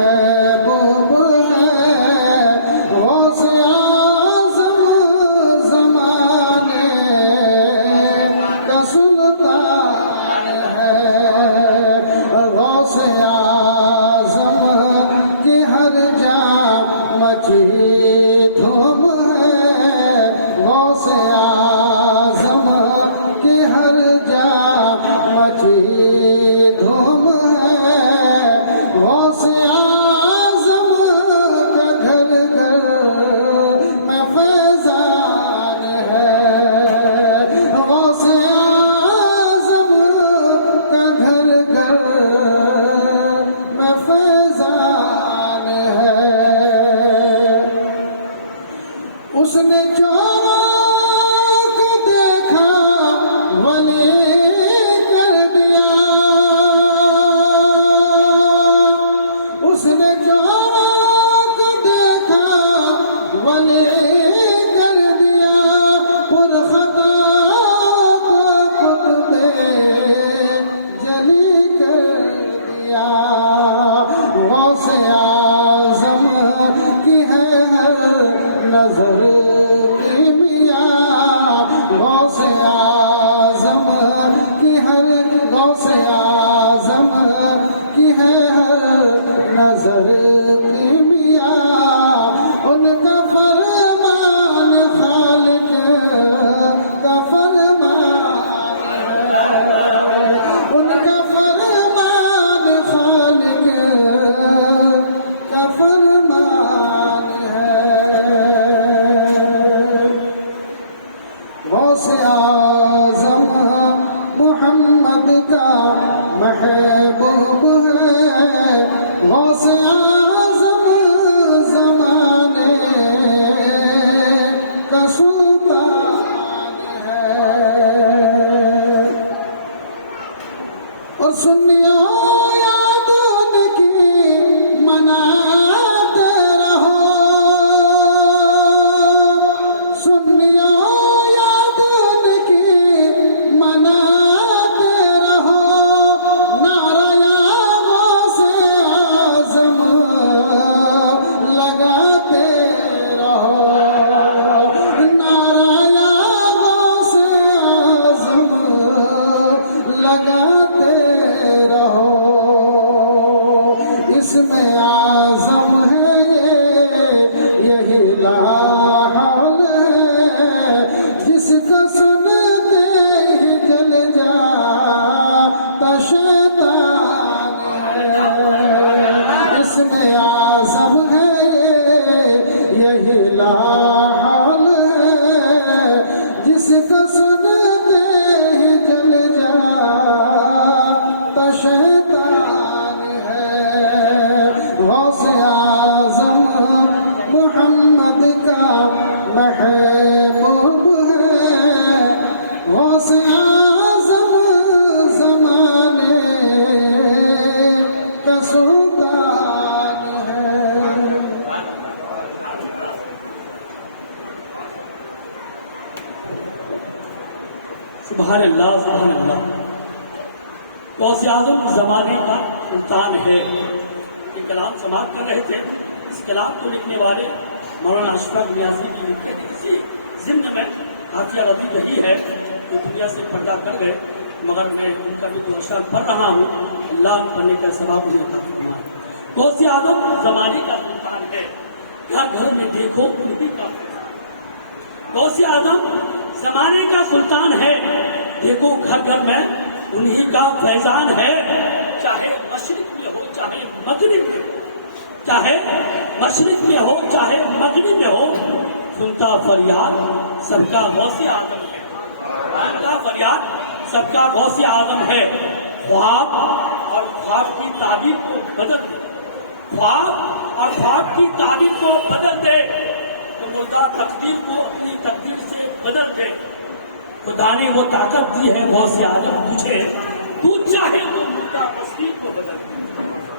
محبوب ہے، غوث اعظم زمانے کا سلطان ہے، غوث اعظم کی ہر جا مچی دھوم ہے، غوث اعظم کی ہر جا مچی دھوم ہے، غوث اعظم کا گھر گھر میں فیضان ہے، غوث اعظم کا گھر گھر میں فیضان ہے، اس نے چوروں کو دیکھا ولی کر دیا، اس نے چوروں کو دیکھا ولی کر دیا، پر خطا کو قطب جلی کر دیا، غوث اعظم کی ہے ہر نظر کی میاں، غوث اعظم کی ہر، غوث اعظم کی ہے ہر نظر کی میاں، ان کا فرمان خالق کا فرمان ہے، ان کا فرمان خالق کا فرمان ہے، غوث اعظم محمد کا محبوب ہے، غوث اعظم زمانے کا سلطان ہے، اور سنیوں یاد ان کی مناتے رہو، سنیوں یاد ان کی مناتے رہو، نعرہ غوث اعظم لگاتے رہو، نعرہ غوث اعظم لگاتے رہو، اس میں اعظم ہے یہی لا حول ہے، جس کو سنتے ہی جل جاتا شیطان ہے، اس میں اعظم ہے یہی لا حول ہے، جس کو سنتے ہی جل جاتا شیطان ہے، غوث اعظم محمد کا محبوب ہے، غوث اعظم زمانے کا سلطان ہے۔ سبحان اللہ سبحان اللہ، غوث اعظم زمانے کا سلطان ہے، یہ کلام سماعت کر رہے تھے۔ اس کلام کو لکھنے والے مولانا اشرف نیازی کی کسی ضمن میں حافظہ رضی رہی ہے جو دنیا سے پردہ کر گئے، مگر میں ان کا بھی اشعار پڑھ رہا ہوں، اللہ بننے کا ثواب مجھے عطا فرمائے۔ غوث اعظم زمانے کا سلطان ہے، گھر گھر میں دیکھو انہی کا فیضان، غوث اعظم زمانے کا سلطان ہے، دیکھو گھر گھر میں انہی کا فیضان ہے، چاہے مشرق میں ہو چاہے مغرب میں ہو، چاہے مشرق میں ہو چاہے مغرب میں ہو، سنتا فریاد سب کا غوث اعظم ہے، سنتا فریاد سب کا غوث اعظم ہے، خواب اور خواب کی تعبیر کو بدل دے، خواب اور خواب کی تعبیر کو بدل دے، مردہ تقدیر کو اپنی تقدیر سے بدل دے، خدا نے وہ طاقت دی ہے غوث اعظم تجھے، تو چاہے تو مردہ تصویر کو بدل دے،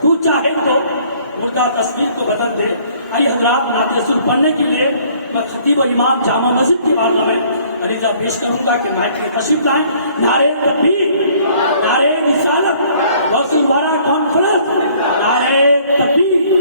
تو چاہے تو مردہ تصویر کو بدل دے۔ آئیے حضرات نعت رسول پڑھنے کے لیے میں خطیب و امام جامع مسجد کی بارگاہ میں عریضہ پیش کروں گا کہ مائک میں تشریف لائیں۔ نعرہ تکبیر، نعرہ رسالت، غوث الورا کانفرنس، نعرہ تکبیر،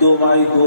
2x2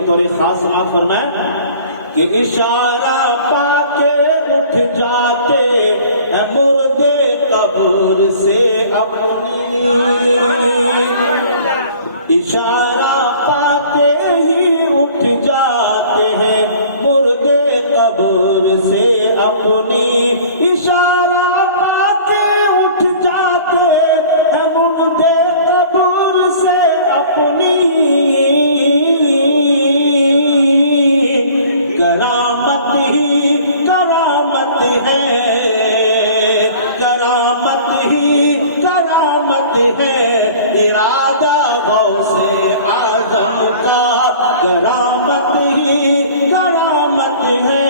بطور خاص سماعت فرمائیں کہ اشارہ پا کے اٹھ جاتے ہیں مردے قبر سے اپنی، اشارہ پاتے ہی اٹھ جاتے ہیں مردے قبر سے اپنی، اشارہ پاتے اٹھ جاتے ہیں مردے قبر سے اپنی، کرامت ہی کرامت ہے، کرامت ہی کرامت ہے، ارادہ غوث اعظم کا، کرامت ہی کرامت ہے،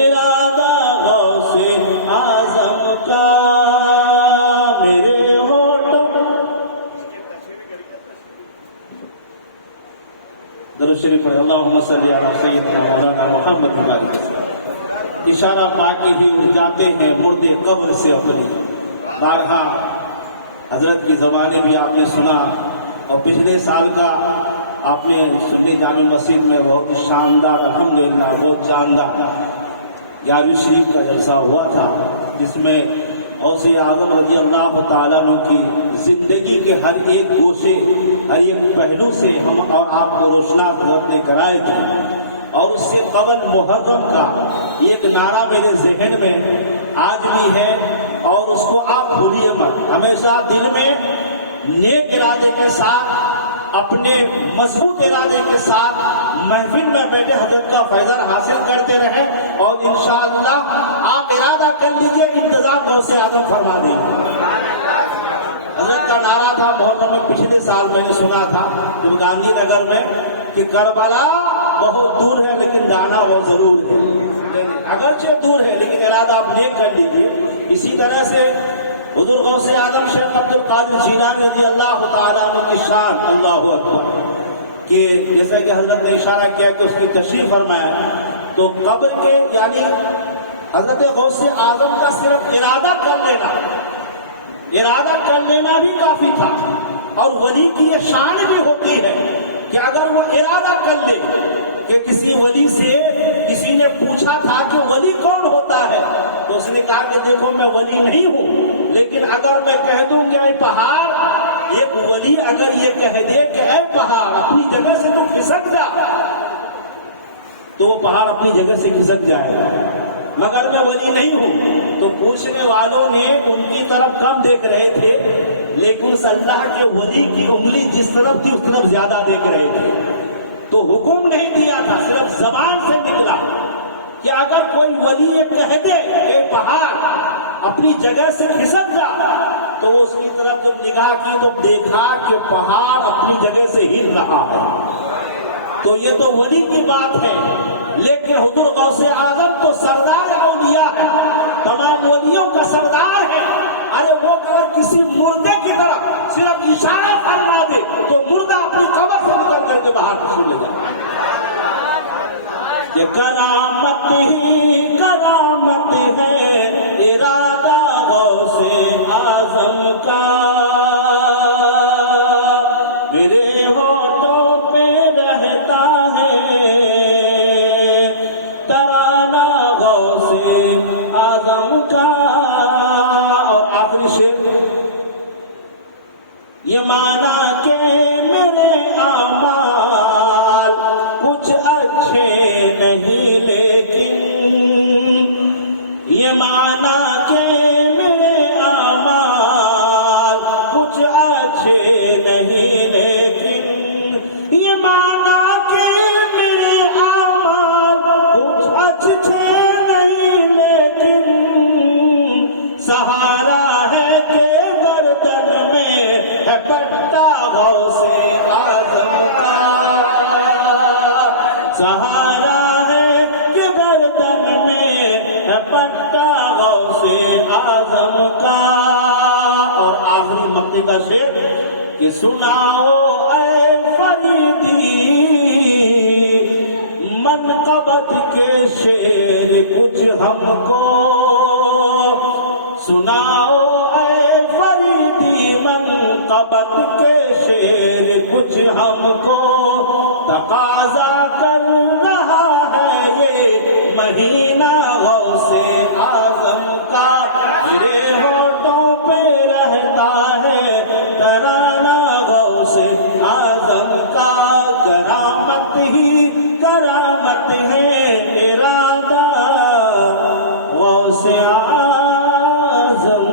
ارادہ غوث اعظم کا، میرے ہونٹوں درود شریف پڑھیں، اللہم صلی علی سیدنا مولانا محمد وعلی، اشارہ پا کے ہی اٹھ جاتے ہیں مردے قبر سے اپنی۔ بارہا حضرت کی زبانیں بھی آپ نے سنا، اور پچھلے سال کا آپ نے سنی جامع مسجد میں بہت شاندار الحمدللہ بہت جاندار 11ویں شریف کا جلسہ ہوا تھا، جس میں غوث اعظم رضی اللہ تعالیٰ عنہ کی زندگی کے ہر ایک گوشے ہر ایک پہلو سے ہم اور آپ کو روشناس حضرت نے کرائے تھے، اور اس سے قبل محرم کا ایک نعرہ میرے ذہن میں آج بھی ہے، اور اس کو آپ بھولیے مت، ہمیشہ دل میں نیک ارادے کے ساتھ اپنے مضبوط ارادے کے ساتھ محفل میں بیٹھے حضرت کا فیضان حاصل کرتے رہیں، اور انشاءاللہ آپ ارادہ کر لیجئے انتظام غوث اعظم فرما دیں۔ حضرت کا نعرہ تھا محرم میں، پچھلے سال میں نے سنا تھا جب گاندھی نگر میں کہ کربلا بہت دور ہے لیکن جانا وہ ضرور ہے، اگرچہ دور ہے لیکن ارادہ آپ نیک کر لیجئے۔ اسی طرح سے حضور غوث اعظم شیخ عبد القادر جیلانی رضی اللہ تعالیٰ عنہ کی شان، اللہ اکبر، کہ جیسا کہ حضرت نے اشارہ کیا کہ اس کی تشریف فرمایا، تو قبر کے یعنی حضرت غوث اعظم کا صرف ارادہ کر لینا بھی کافی تھا، اور ولی کی یہ شان بھی ہوتی ہے کہ اگر وہ ارادہ کر لے کہ کسی ولی سے کسی نے پوچھا تھا کہ ولی کون ہوتا ہے، تو اس نے کہا کہ دیکھو میں ولی نہیں ہوں، لیکن اگر میں کہہ دوں کہ اے پہاڑ، ایک ولی اگر یہ کہہ دے کہ اے پہاڑ اپنی جگہ سے تو کھسک جا، تو وہ پہاڑ اپنی جگہ سے کھسک جائے گا، مگر میں ولی نہیں ہوں۔ تو پوچھنے والوں نے ان کی طرف کم دیکھ رہے تھے، لیکن اس اللہ کے ولی کی انگلی جس طرف تھی اس طرف زیادہ دیکھ رہے تھے، تو حکم نہیں دیا تھا، صرف زبان سے نکلا کہ اگر کوئی ولی یہ کہہ دے کہ پہاڑ اپنی جگہ سے کھسک جا، تو اس کی طرف جب نگاہ کی تو دیکھا کہ پہاڑ اپنی جگہ سے ہل رہا ہے، تو یہ تو ولی کی بات ہے۔ لیکن حضور غوث اعظم تو سردار اولیاء ہے، تمام ولیوں کا سردار ہے، ارے وہ اگر کسی مردے کی طرف صرف اشارہ فرما دے تو مردہ اپنی قبر سے نکل کر کے باہر چھوڑ لے جائے۔ یہ کرامت ہی کرامت ہے، ارادہ غوث اعظم کا، میرے ہونٹوں پہ رہتا ہے ترانہ غوث اعظم کا۔ اور آخری شعر، یہ مانا کہ میرے اعمال کچھ اچھے نہیں، لیکن یہ مانا کہ میرے اعمال کچھ اچھے نہیں، لیکن یہ مانا کہ میرے اعمال کچھ اچھے نہیں، لیکن سہارا ہے کہ گردن میں ہے پٹا غوث اعظم کا، سہارا ہے کہ گردن میں ہے پٹا غوث اعظم کا۔ اور آخری مقطع کا شعر کہ سناؤ اے فریدی منقبت کے شعر کچھ ہم کو، سناؤ اے فریدی منقبت کے شعر کچھ ہم کو، تقاضا کر رہا ہے یہ مہینہ غوث اعظم کا، میرے ہونٹوں پہ رہتا ہے ترانہ غوث اعظم کا، کرامت ہی کرامت ہے ارادہ غوث اعظم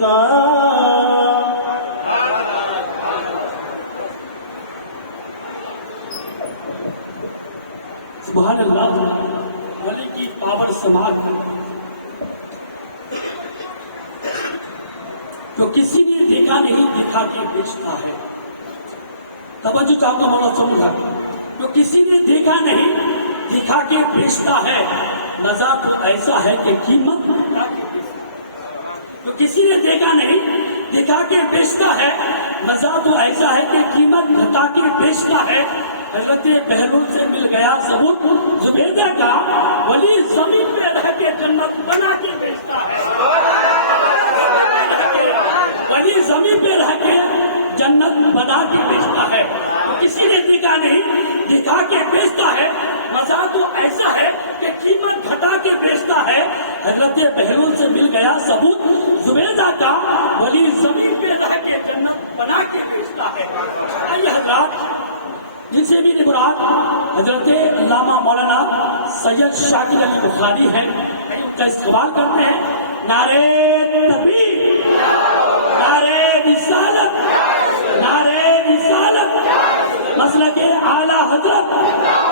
کا۔ سبحان اللہ، ولی کی پاور سماعت جو کسی نے دیکھا نہیں دکھا کے بیچتا ہے۔ توجہ چاہوں گا مولا سمجھا، جو کسی نے دیکھا نہیں دکھا کے بیچتا ہے، مذاق ایسا ہے کہ قیمت گھٹا کے بیچتا ہے۔ جو کسی نے دیکھا نہیں دکھا کے بیچتا ہے، مذاق تو ایسا ہے کہ قیمت گھٹا کے بیچتا ہے۔ حضرت بہلول سے مل گیا ثبوت زبیدہ کا، ولی زمین پہ رہ کے جنت بنا کے بیچتا ہے۔ ولی زمین پہ رہ کے جنت بنا کے بیچتا ہے۔ کسی نے دیکھا نہیں دکھا کے بیچتا ہے، مزہ تو ایسا ہے کہ قیمت گھٹا کے بیچتا ہے۔ حضرت بہلول سے مل گیا ثبوت زبیدہ کا، ولی زمین پہ رہ کے جنت بنا کے بیچتا ہے۔ آئیے حضرات، جن سے بھی مراد حضرت علامہ مولانا سید شاکر علی بخاری ہیں، کا سوال کرتے ہیں، نعرہ تکبیر، نعرہ رسالت، نعرہ رسالت، مسلک اعلیٰ حضرت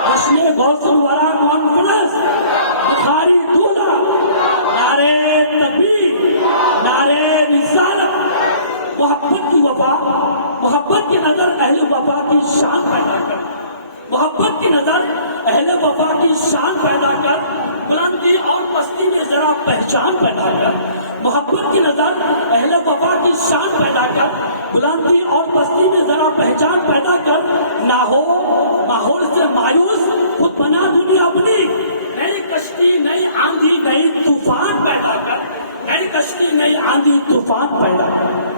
حسن غوث الورا کانفرنس بخاری دولہ، نعرہ تکبیر، نعرہ رسالت۔ محبت کی وفا، محبت کی نظر اہل وفا کی شان پیدا کر، محبت کی نظر اہل وفا کی شان پیدا کر، بلندی اور پستی میں ذرا پہچان پیدا کر، محبت کی نظر اہل وفا کی شان پیدا کر، بلندی اور پستی میں ذرا پہچان پیدا کر، نہ ہو ماحول سے مایوس، خود بنا دنیا اپنی، نئی کشتی نئی آندھی نئی طوفان پیدا کر، نئی کشتی نئی آندھی طوفان پیدا کر۔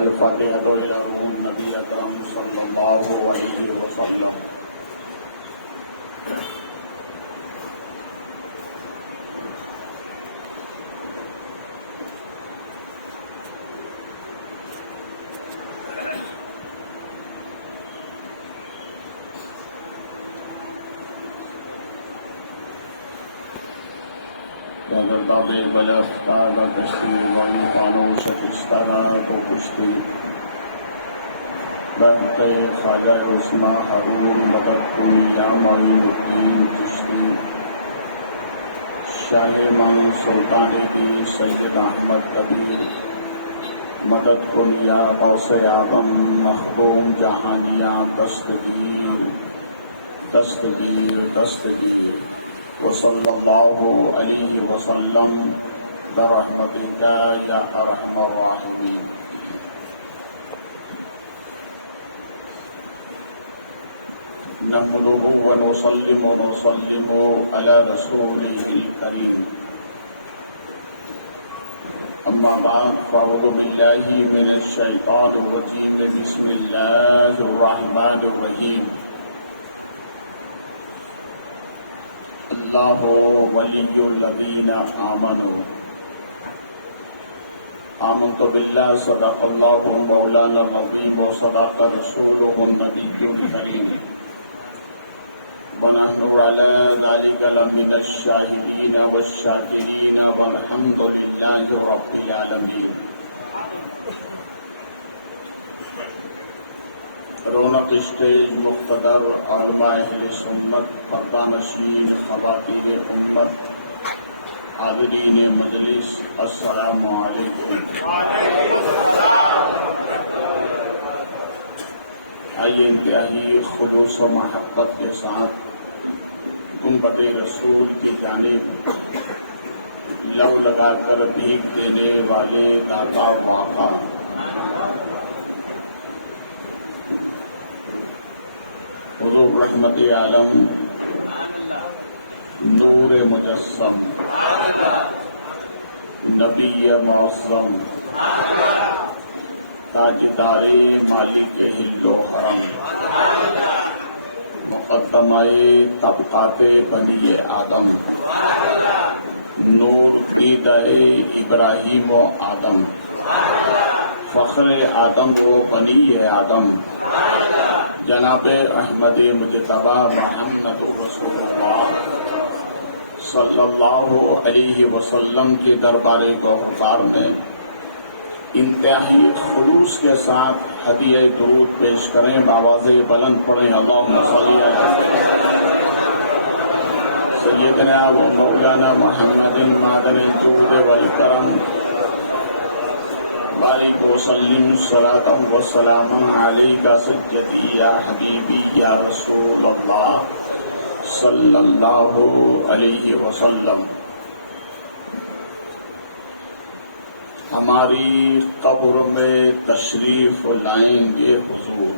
الفاتحة إلى النبي أكرم صلى الله عليه وسلم۔ اگر باب بلغ تعالی تشکیل والی فانوس اشتران کو کشتی بہتے خواجہ رسما حرون مدد کوئی یا معین الدین کشتی شاہ امام سلطان کی سید احمد کبیر مدد کن یا غوث اعظم محبوم جہانیاں دستگیر دستگیر دستگیر وصلی اللہ علیہ وسلم برحمتک یا ارحم الراحمین۔ نحمده ونسلم علی رسوله الکریم، اما بعد فاعوذ باللہ من الشیطان الرجیم، بسم اللہ الرحمن الرحیم۔ اللہ ولی الذین آمنوا، آمنت باللہ، صدق اللہ مولانا العظیم وصدق رسولہ النبی الکریم، ونحن على ذلك لمن الشاهدين والشاكرين والحمد لله رب العالمين. رونق اسٹیج مقتدر علماء اہل سنت پردہ نشین خواتین امت حاضرین مجلس السلام علیکم. آئیے انتہائی خلوص و محبت کے ساتھ گنبد رسول کی جانب لب لگا کر بھیک دینے والے داتا آقا حضور رحمت عالم نور مجسم نبی معظم تاجدار مالک ہند و حرم مقدمہ طبقات بنی آدم نور دیدہ ابراہیم و آدم فخر آدم کو بنی آدم جناب احمد مجتبی محمد رسول اللہ صلی اللہ علیہ وسلم کے دربار گوہر میں انتہائی خلوص کے ساتھ ہدیہ درود پیش کریں، بآواز بلند پڑھیں اللہم صلی علی سیدنا و مولانا محمد معدن الجود والکرم بارک وسلم صلاة و سلام علیکہ سیدی یا حبیبی یا رسول اللہ صلی اللہ علیہ وسلم. ہماری قبر میں تشریف لائیں گے حضور.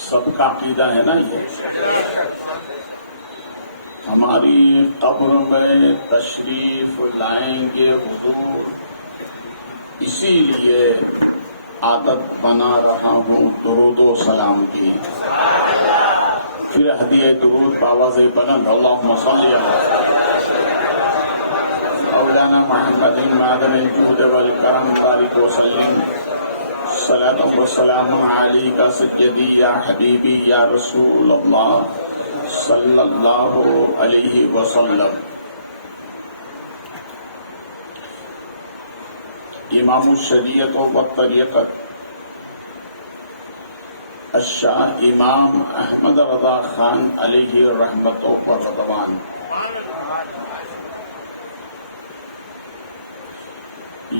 سب کا عقیدہ ہے نا یہ. ہماری قبر میں تشریف لائیں گے حضور، اسی لیے عادت بنا رہا ہوں درود و سلام کی. پھر ہدیہ درود بآواز بلند اللہم صلی علی مولانا محمد معدن الجود والکرم بارک وسلم صلاۃ و سلام علیکہ سیدی یا حبیبی یا رسول اللہ صلی اللہ علیہ وسلم. امام الشریعت و طریقت الشاہ امام احمد رضا خان علیہ رحمت و رضوان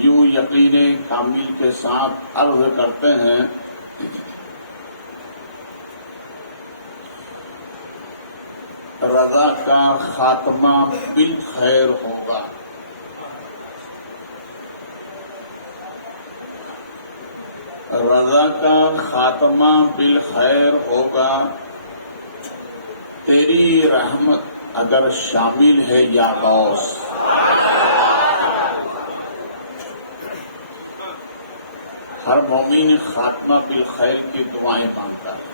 یوں یقین کامل کے ساتھ عرض کرتے ہیں رضا کا خاتمہ بالخیر ہوگا. رضا کا خاتمہ بالخیر ہوگا. تیری رحمت اگر شامل ہے یا غوث. ہر مومن خاتمہ بالخیر کی دعائیں مانگتا ہے،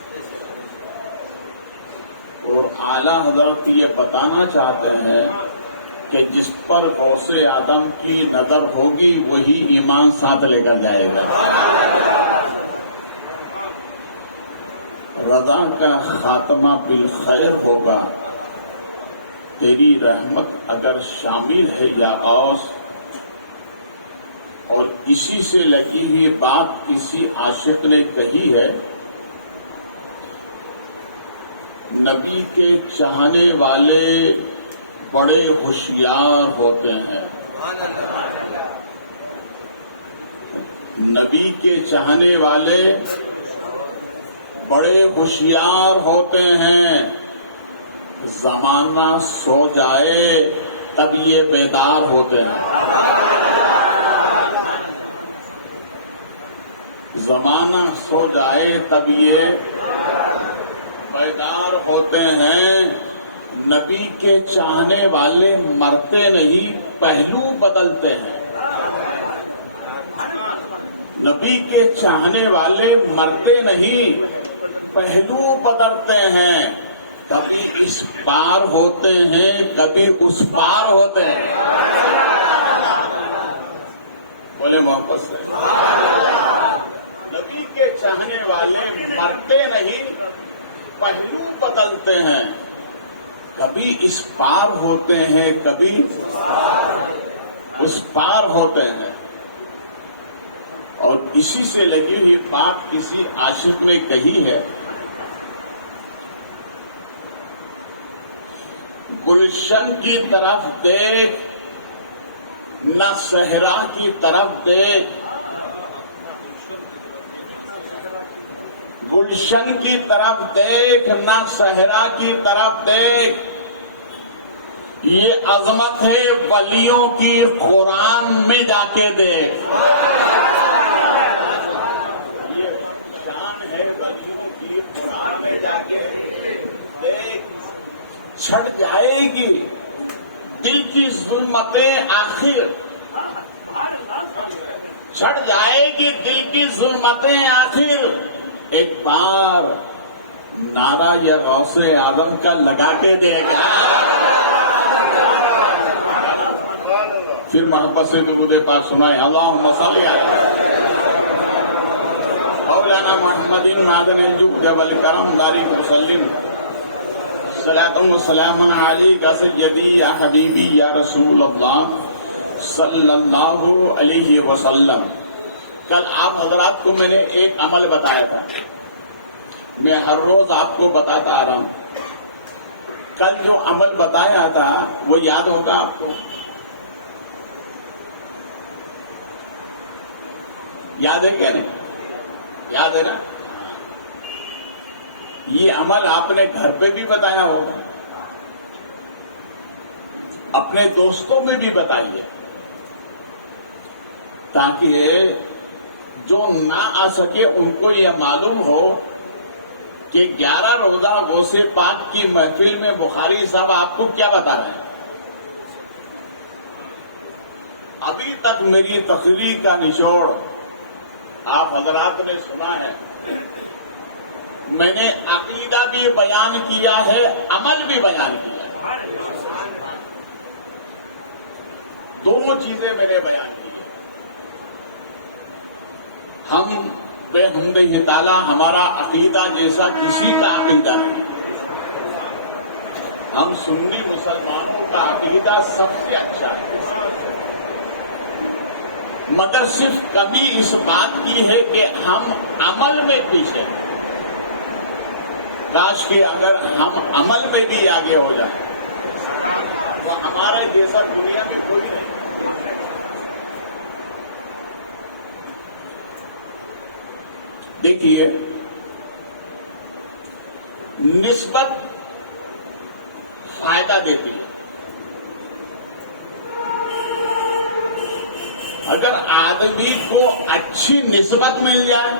اور اعلیٰ حضرت یہ بتانا چاہتے ہیں کہ جس پر غوث آدم کی نظر ہوگی وہی ایمان ساتھ لے کر جائے گا. رضا کا خاتمہ بالخیر ہوگا. تیری رحمت اگر شامل ہے یا غوث. اور اسی سے لگی ہوئی بات کسی عاشق نے کہی ہے، نبی کے چاہنے والے بڑے ہوشیار ہوتے ہیں. نبی کے چاہنے والے بڑے ہوشیار ہوتے ہیں. زمانہ سو جائے تب یہ بیدار ہوتے ہیں. زمانہ سو جائے تب یہ بیدار ہوتے ہیں. نبی کے چاہنے والے مرتے نہیں، پہلو بدلتے ہیں. نبی کے چاہنے والے مرتے نہیں، پہلو بدلتے ہیں. کبھی اس پار ہوتے ہیں، کبھی اس پار ہوتے ہیں. بولے محبت سے. نبی کے چاہنے والے مرتے نہیں، پہلو بدلتے ہیں، کبھی اس پار ہوتے ہیں، کبھی اس پار ہوتے ہیں. اور اسی سے لگی ہوئی بات کسی عاشق نے کہی ہے، گلشن کی طرف دیکھ نہ صحرا کی طرف دیکھ، گلشن کی طرف دیکھ نہ صحرا کی طرف دیکھ، یہ عظمت ہے ولیوں کی قرآن میں جا کے دیکھ. یہ شان ہے ولیوں کی قرآن میں جا کے دیکھ. چھٹ جائے گی دل کی ظلمتیں آخر، چھٹ جائے گی دل کی ظلمتیں آخر، ایک بار نعرہ یہ غوث اعظم کا لگا کے دیکھ. پھر محبت سے درود پاک سنائے. اللہم صلی علی مولانا محمد معدن الجود والکرم داری مسلم صلاۃ و سلام علیک سیدی یا حبیبی یا رسول اللہ صلی اللہ علیہ وسلم. کل آپ حضرات کو میں نے ایک عمل بتایا تھا، میں ہر روز آپ کو بتاتا آ رہا ہوں. کل جو عمل بتایا تھا وہ یاد ہوگا آپ کو؟ یاد ہے کیا نہیں؟ یاد ہے نا؟ یہ عمل آپ نے گھر پہ بھی بتایا ہوگا، اپنے دوستوں میں بھی بتائیے، تاکہ جو نہ آ سکے ان کو یہ معلوم ہو کہ 11 روزہ غوث پاک کی محفل میں بخاری صاحب آپ کو کیا بتا رہے ہیں. ابھی تک میری تقریر کا نچوڑ آپ حضرات نے سنا ہے. میں نے عقیدہ بھی بیان کیا ہے، عمل بھی بیان کیا ہے، دونوں چیزیں میں نے بیان کی. ہم بے حمد تعالیٰ ہمارا عقیدہ جیسا کسی کا عقیدہ نہیں. ہم سنی مسلمانوں کا عقیدہ سب سے اچھا ہے، مگر صرف کمی اس بات کی ہے کہ ہم عمل میں پیچھے. کاش کہ اگر ہم عمل میں بھی آگے ہو جائیں تو ہمارے جیسا دنیا میں کوئی نہیں. دیکھیے، نسبت فائدہ دیتی ہے. اگر آدمی کو اچھی نسبت مل جائے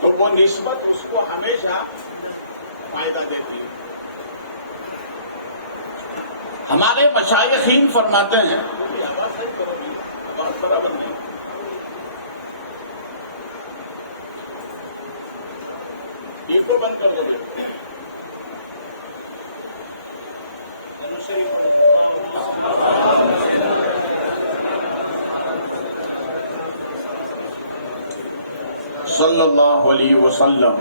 تو وہ نسبت اس کو ہمیشہ فائدہ دیتی ہے. ہمارے مشائخین فرماتے ہیں، صلی اللہ علیہ وسلم،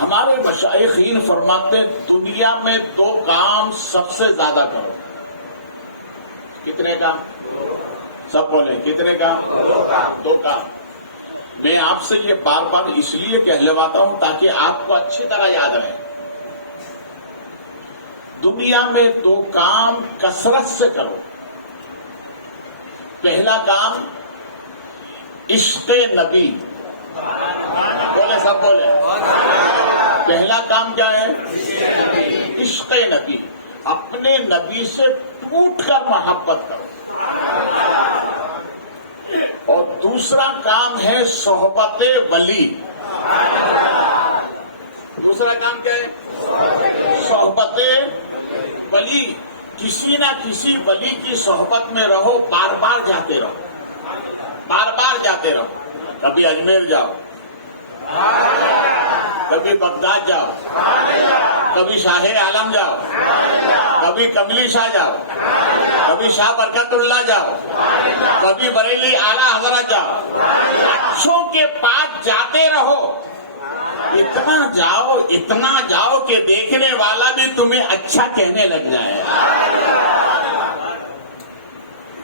ہمارے مشائخین فرماتے ہیں دنیا میں 2 کام سب سے زیادہ کرو. کتنے کام؟ سب بولے کتنے کام؟ 2 کام. میں آپ سے یہ بار بار اس لیے کہلواتا ہوں تاکہ آپ کو اچھی طرح یاد رہے. دنیا میں 2 کام کثرت سے کرو. پہلا کام عشق نبی. بولے سب بولے. پہلا کام کیا ہے؟ عشق نبی. اپنے نبی سے ٹوٹ کر محبت کرو. اور دوسرا کام ہے صحبت ولی. دوسرا کام کیا ہے؟ صحبت ولی. کسی نہ کسی ولی کی صحبت میں رہو، بار بار جاتے رہو، بار بار جاتے رہو. کبھی اجمیر جاؤ، کبھی بغداد جاؤ، کبھی شاہ عالم جاؤ، کبھی کملی شاہ جاؤ، کبھی شاہ برکت اللہ جاؤ، کبھی بریلی اعلیٰ حضرت جاؤ، اچھوں کے پاس جاتے رہو، اتنا جاؤ کہ دیکھنے والا بھی تمہیں اچھا کہنے لگ جائے۔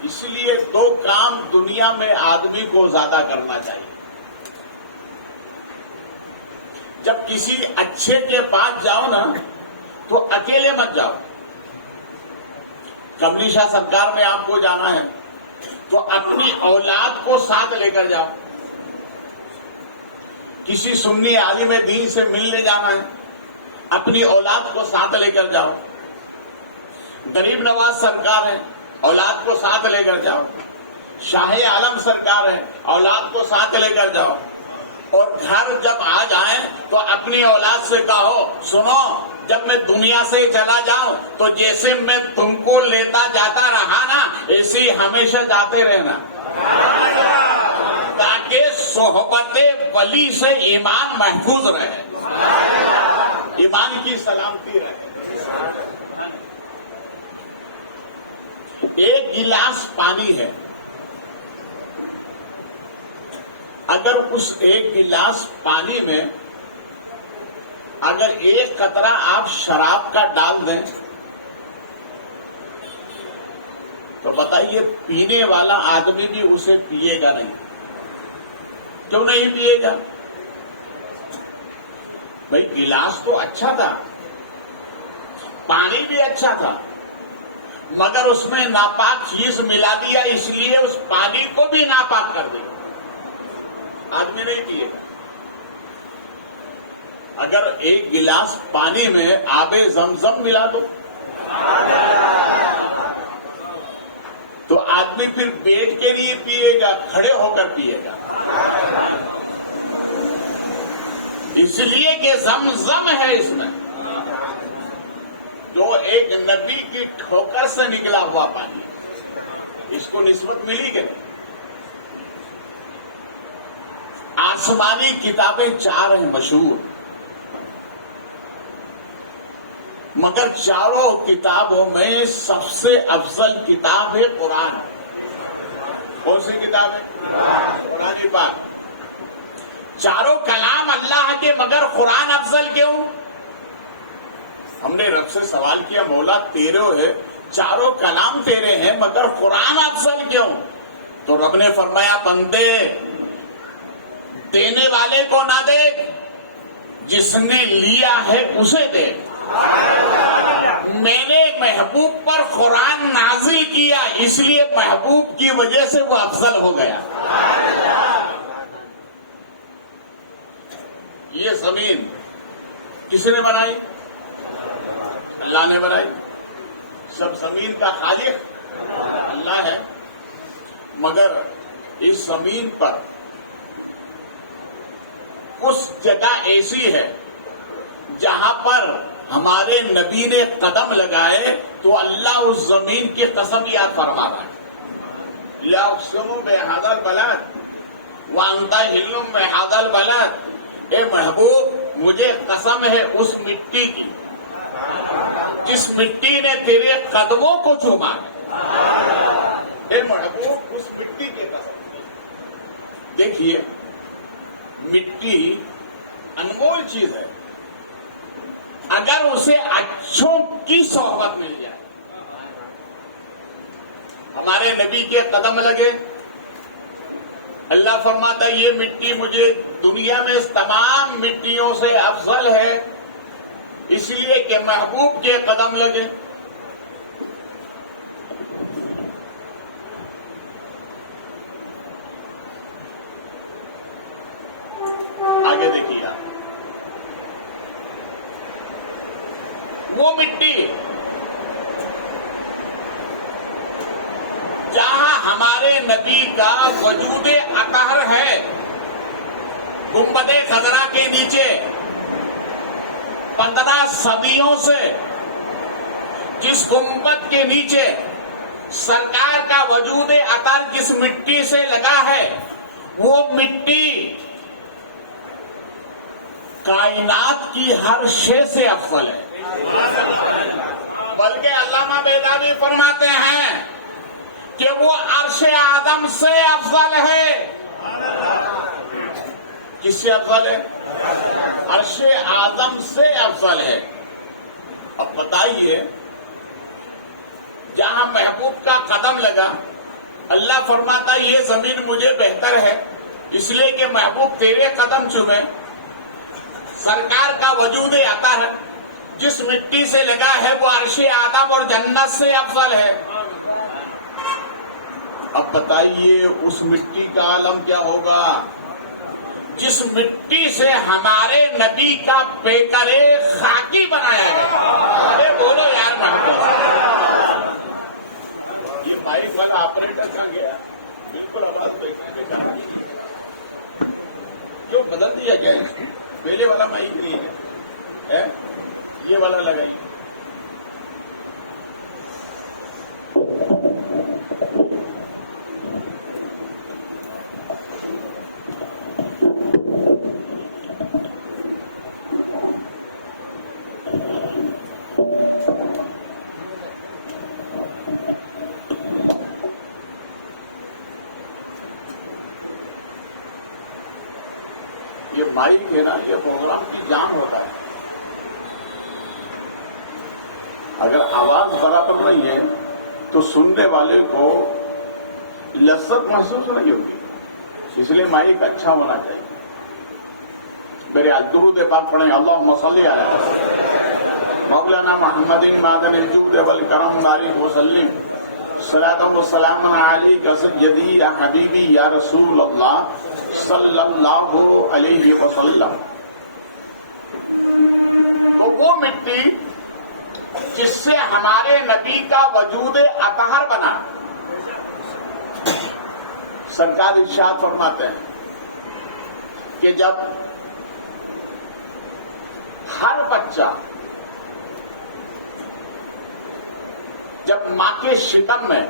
اس لیے دو کام دنیا میں آدمی کو زیادہ کرنا چاہیے۔ جب کسی اچھے کے پاس جاؤ نا تو اکیلے مت جاؤ۔ کملی شاہ سرکار میں آپ کو جانا ہے تو اپنی اولاد کو ساتھ لے کر جاؤ۔ کسی سنی عالم دین سے ملنے جانا ہے، اپنی اولاد کو ساتھ لے کر جاؤ۔ غریب نواز سرکار ہے، اولاد کو ساتھ لے کر جاؤ۔ شاہ عالم سرکار ہے، اولاد کو ساتھ لے کر جاؤ۔ اور گھر جب آ جائیں تو اپنی اولاد سے کہو، سنو جب میں دنیا سے چلا جاؤں تو جیسے میں تم کو لیتا جاتا رہا نا، ایسے ہی ہمیشہ جاتے رہنا، تاکہ صحبت ولی سے ایمان محفوظ رہے، ایمان کی سلامتی رہے۔ ایک گلاس پانی ہے، اگر اس ایک گلاس پانی میں اگر ایک قطرہ آپ شراب کا ڈال دیں تو بتائیے پینے والا آدمی بھی اسے پیے گا نہیں؟ کیوں نہیں پیے گا؟ بھائی گلاس تو اچھا تھا، پانی بھی اچھا تھا، مگر اس میں ناپاک چیز ملا دیا، اس لیے اس پانی کو بھی ناپاک کر دیا، آدمی نہیں پیے گا۔ اگر ایک گلاس پانی میں آب زمزم ملا دو تو آدمی پھر بیٹھ کے نہیں پیے گا، کھڑے ہو کر پیے گا، اس لیے کہ زمزم ہے اس میں، جو ایک نبی کی ٹھوکر سے نکلا ہوا پانی، اس کو نسبت ملی کہ آسمانی کتابیں 4 ہیں مشہور، مگر چاروں کتابوں میں سب سے افضل کتاب ہے قرآن۔ کون سی کتاب ہے؟ قرآن پاک۔ چاروں کلام اللہ کے، مگر قرآن افضل کیوں؟ ہم نے رب سے سوال کیا، مولا تیرے ہے، چاروں کلام تیرے ہیں مگر قرآن افضل کیوں؟ تو رب نے فرمایا، بندے دینے والے کو نہ دیکھ، جس نے لیا ہے اسے دیکھ۔ میں نے محبوب پر قرآن نازل کیا، اس لیے محبوب کی وجہ سے وہ افضل ہو گیا۔ یہ زمین کس نے بنائی؟ اللہ نے بنائی۔ سب زمین کا خالق اللہ ہے، مگر اس زمین پر اس جگہ ایسی ہے جہاں پر ہمارے نبی نے قدم لگائے تو اللہ اس زمین کی قسم یاد فرما رہا ہے، لا اقسم بہذا البلد وانت حل بہذا البلد۔ اے محبوب مجھے قسم ہے اس مٹی کی جس مٹی نے تیرے قدموں کو چوما ہے، اے محبوب اس مٹی کی قسم۔ دیکھیے مٹی انمول چیز ہے، اگر اسے اچھوں کی صحبت مل جائے۔ ہمارے نبی کے قدم لگے، اللہ فرماتا یہ مٹی مجھے دنیا میں تمام مٹیوں سے افضل ہے، اس لیے کہ محبوب کے قدم لگے۔ آگے دیکھیے آپ، وہ مٹی جہاں ہمارے نبی کا وجود اطہر ہے، گنبد خضرا کے نیچے 15 صدیوں سے جس گنبد کے نیچے سرکار کا وجود اطہر جس مٹی سے لگا ہے، وہ مٹی کائنات کی ہر شے سے افضل ہے۔ فرماتے ہیں کہ وہ عرش اعظم سے افضل ہے. کس سے افضل ہے؟ عرش اعظم سے افضل ہے. اب بتائیے جہاں محبوب کا قدم لگا اللہ فرماتا یہ زمین مجھے بہتر ہے اس لیے کہ محبوب تیرے قدم چومے. سرکار کا وجود عطا ہے جس مٹی سے لگا ہے وہ عرش آدم اور جنت سے افضل ہے. اب بتائیے اس مٹی کا عالم کیا ہوگا جس مٹی سے ہمارے نبی کا پیکرے خاکی بنایا گیا. ارے بولو یار محبوب. یہ مائک والا آپریٹر کہاں گیا؟ بالکل آواز بیکار کیوں بدل دیا گیا ہے؟ پہلے والا مائک نہیں ہے یہ والا لگائیے. یہ مائک ہے نا یہ پروگرام کی جان ہوتا ہے. اگر آواز برابر نہیں ہے تو سننے والے کو لذت محسوس نہیں ہوگی. اس لیے مائک اچھا ہونا چاہیے. میرے درود پاک پڑھیں. اللہم صلی علی مولانا محمد معدن الجود والکرم بارک وسلم صلاۃ و سلام علیک سیدی یا حبیبی یا رسول اللہ صلی اللہ علیہ وسلم. تو وہ مٹی جس سے ہمارے نبی کا وجود اطہر بنا. سرکار ارشاد فرماتے ہیں کہ جب ہر بچہ جب ماں کے شکم میں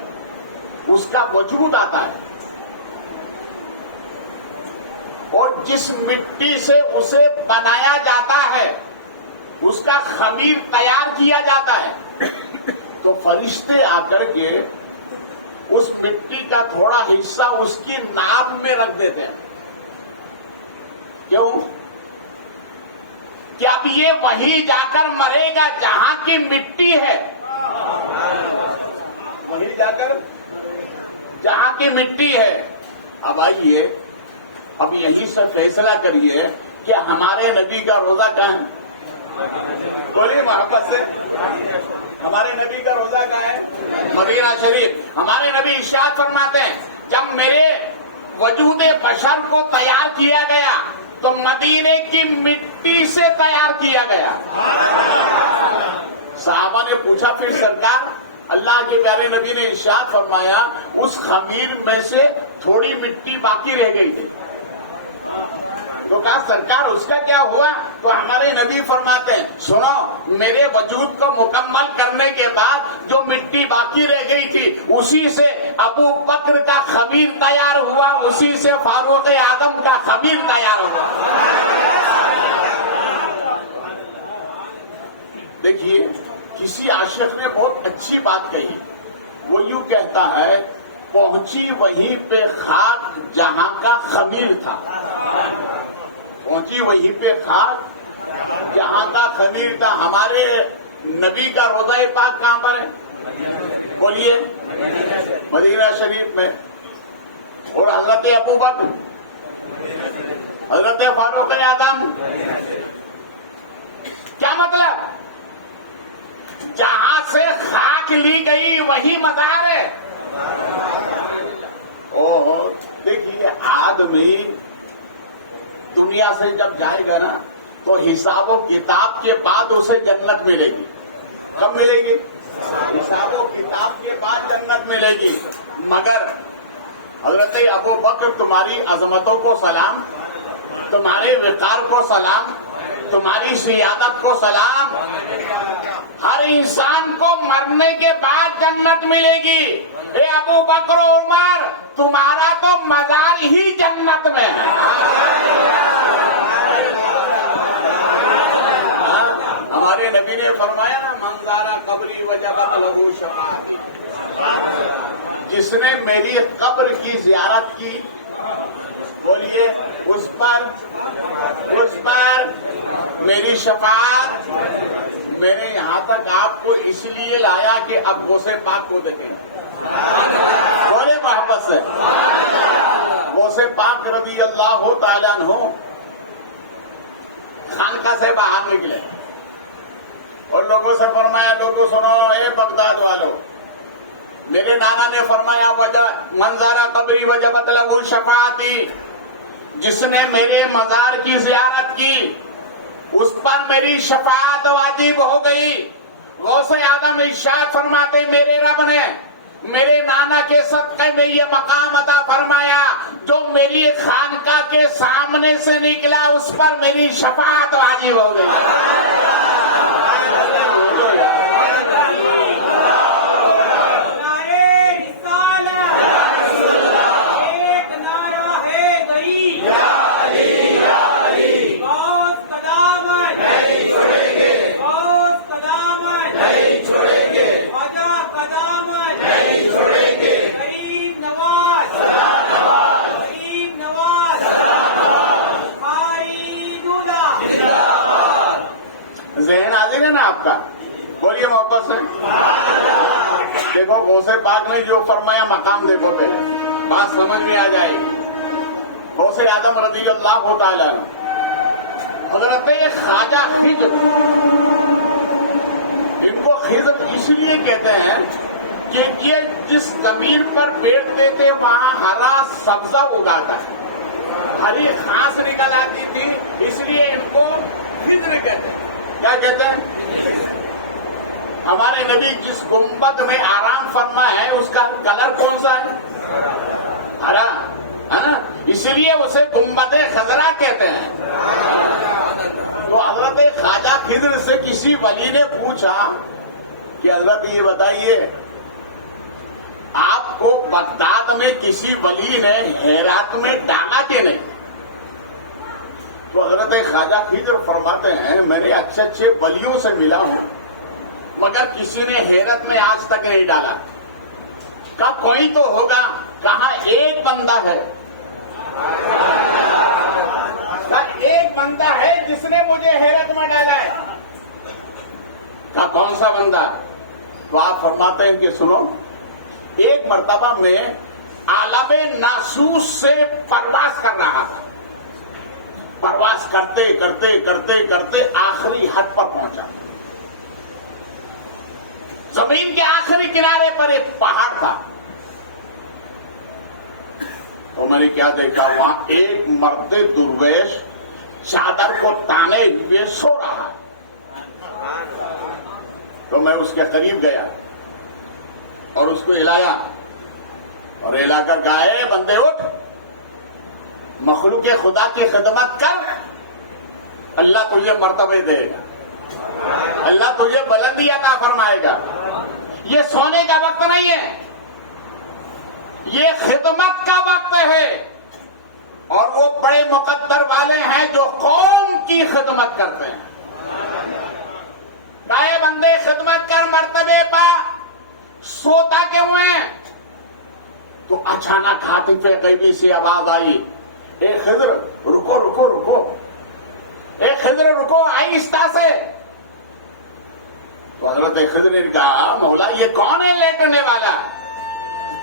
اس کا وجود آتا ہے اور جس مٹی سے اسے بنایا جاتا ہے اس کا خمیر تیار کیا جاتا ہے تو فرشتے آ کر کے اس مٹی کا تھوڑا حصہ اس کی ناک میں رکھ دیتے ہیں. کیوں؟ کہ اب یہ وہیں جا کر مرے گا جہاں کی مٹی ہے. وہیں جا کر جہاں کی مٹی ہے. اب آئیے اب یہیں سے فیصلہ کریے کہ ہمارے نبی کا روزہ کہاں ہے؟ بولیے محبت سے. ہمارے نبی کا روزہ کہاں ہے؟ مدینہ شریف. ہمارے نبی ارشاد فرماتے ہیں جب میرے وجود بشر کو تیار کیا گیا تو مدینے کی مٹی سے تیار کیا گیا. صحابہ نے پوچھا پھر سرکار اللہ کے پیارے نبی نے ارشاد فرمایا اس خمیر میں سے تھوڑی مٹی باقی رہ گئی تھی. تو کہا سرکار اس کا کیا ہوا؟ تو ہمارے نبی فرماتے ہیں سنو میرے وجود کو مکمل کرنے کے بعد جو مٹی باقی رہ گئی تھی اسی سے ابو بکر کا خمیر تیار ہوا, اسی سے فاروق اعظم کا خمیر تیار ہوا. دیکھیے کسی عاشق نے بہت اچھی بات کہی. وہ یوں کہتا ہے پہنچی وہیں پہ خاک جہاں کا خمیر تھا. پہنچی وہیں پہ خاک جہاں کا خمیر تھا. ہمارے نبی کا روضہ پاک کہاں پر ہے؟ بولیے. مدینہ شریف میں. اور حضرت ابو بکر, حضرت فاروق اعظم, کیا مطلب؟ جہاں سے خاک لی گئی وہی مزار ہے. دیکھیے آدمی دنیا سے جب جائے گا نا تو حساب و کتاب کے بعد اسے جنت ملے گی. کب ملے گی؟ حساب و کتاب کے بعد جنت ملے گی. مگر حضرت ابو بکر تمہاری عظمتوں کو سلام, تمہارے وقار کو سلام, تمہاری سیادت کو سلام. ہر انسان کو مرنے کے بعد جنت ملے گی. اے ابو بکر و عمر تمہارا تو مزار ہی جنت میں ہے. ہمارے نبی نے فرمایا نا منظارہ قبری وجبت لہو شفاعت، جس نے میری قبر کی زیارت کی، بولیے اس پر میری شفاعت۔ میں نے یہاں تک آپ کو اس لیے لایا کہ اب غوث پاک کو دیکھیں، بولے محبت سے۔ غوث پاک رضی اللہ تعالیٰ عنہ خانقاہ سے باہر نکلے اور لوگوں سے فرمایا، لوگوں سنو، اے بغداد والو، میرے نانا نے فرمایا منظارہ قبری وجبت لہو شفاعتی، جس نے میرے مزار کی زیارت کی اس پر میری شفاعت واجب ہو گئی۔ غوث اعظم ارشاد فرماتے میرے رب نے میرے نانا کے صدقے میں یہ مقام عطا فرمایا، جو میری خانقاہ کے سامنے سے نکلا اس پر میری شفاعت واجب ہو گئی۔ ذہن حاضر ہے نا آپ کا؟ بولیے محبت سے۔ دیکھو غوث پاک نے جو فرمایا مقام دیکھو، پہلے بات سمجھ میں آ جائے گی۔ غوث اعظم رضی اللہ تعالیٰ حضرت خواجہ خضر، ان کو خضر اس لیے کہتے ہیں کہ یہ جس زمین پر بیٹھتے تھے وہاں ہرا سبزہ اگاتا ہے، ہری گھاس نکل آتی تھی، اس لیے ان کو خضر کہتے ہیں۔ کیا کہتے ہیں؟ ہمارے نبی جس گنبد میں آرام فرما ہے اس کا کلر کون سا ہے؟ ہرا ہے نا، اس لیے اسے گنبد خضرا کہتے ہیں۔ تو حضرت خواجہ خضر سے کسی ولی نے پوچھا کہ حضرت یہ بتائیے آپ کو بغداد میں کسی ولی نے ہیرات میں ڈالا کہ نہیں؟ تو حضرت خواجہ خضر فرماتے ہیں میں نے اچھے اچھے ولیوں سے ملا ہوں مگر کسی نے حیرت میں آج تک نہیں ڈالا۔ کہا کوئی تو ہوگا، کہاں ایک بندہ ہے، کہا ایک بندہ ہے جس نے مجھے حیرت میں ڈالا ہے۔ کہا کون سا بندہ؟ تو آپ فرماتے ہیں کہ سنو، ایک مرتبہ میں عالم ناسوس سے پرواز کر رہا تھا، پرواز کرتے کرتے کرتے کرتے آخری حد پر پہنچا، زمین کے آخری کنارے پر ایک پہاڑ تھا۔ تو میں نے کیا دیکھا، وہاں ایک مرد درویش چادر کو تانے ہوئے سو رہا ہے۔ تو میں اس کے قریب گیا اور اس کو ہلایا اور ہلا کر کہا اے بندے اٹھ، مخلوق خدا کی خدمت کر، اللہ تجھے مرتبے دے گا، اللہ تجھے بلندی عطا فرمائے گا۔ یہ سونے کا وقت نہیں ہے، یہ خدمت کا وقت ہے، اور وہ بڑے مقدر والے ہیں جو قوم کی خدمت کرتے ہیں۔ گائے بندے خدمت کر، مرتبے پا، سوتا کیوں ہے؟ تو اچانک عاطف غیبی سے آواز آئی، اے خضر رکو رکو رکو، اے خضر رکو آہستہ سے۔ تو حضرت خضر نے کہا مولا یہ کون ہے لیٹنے والا؟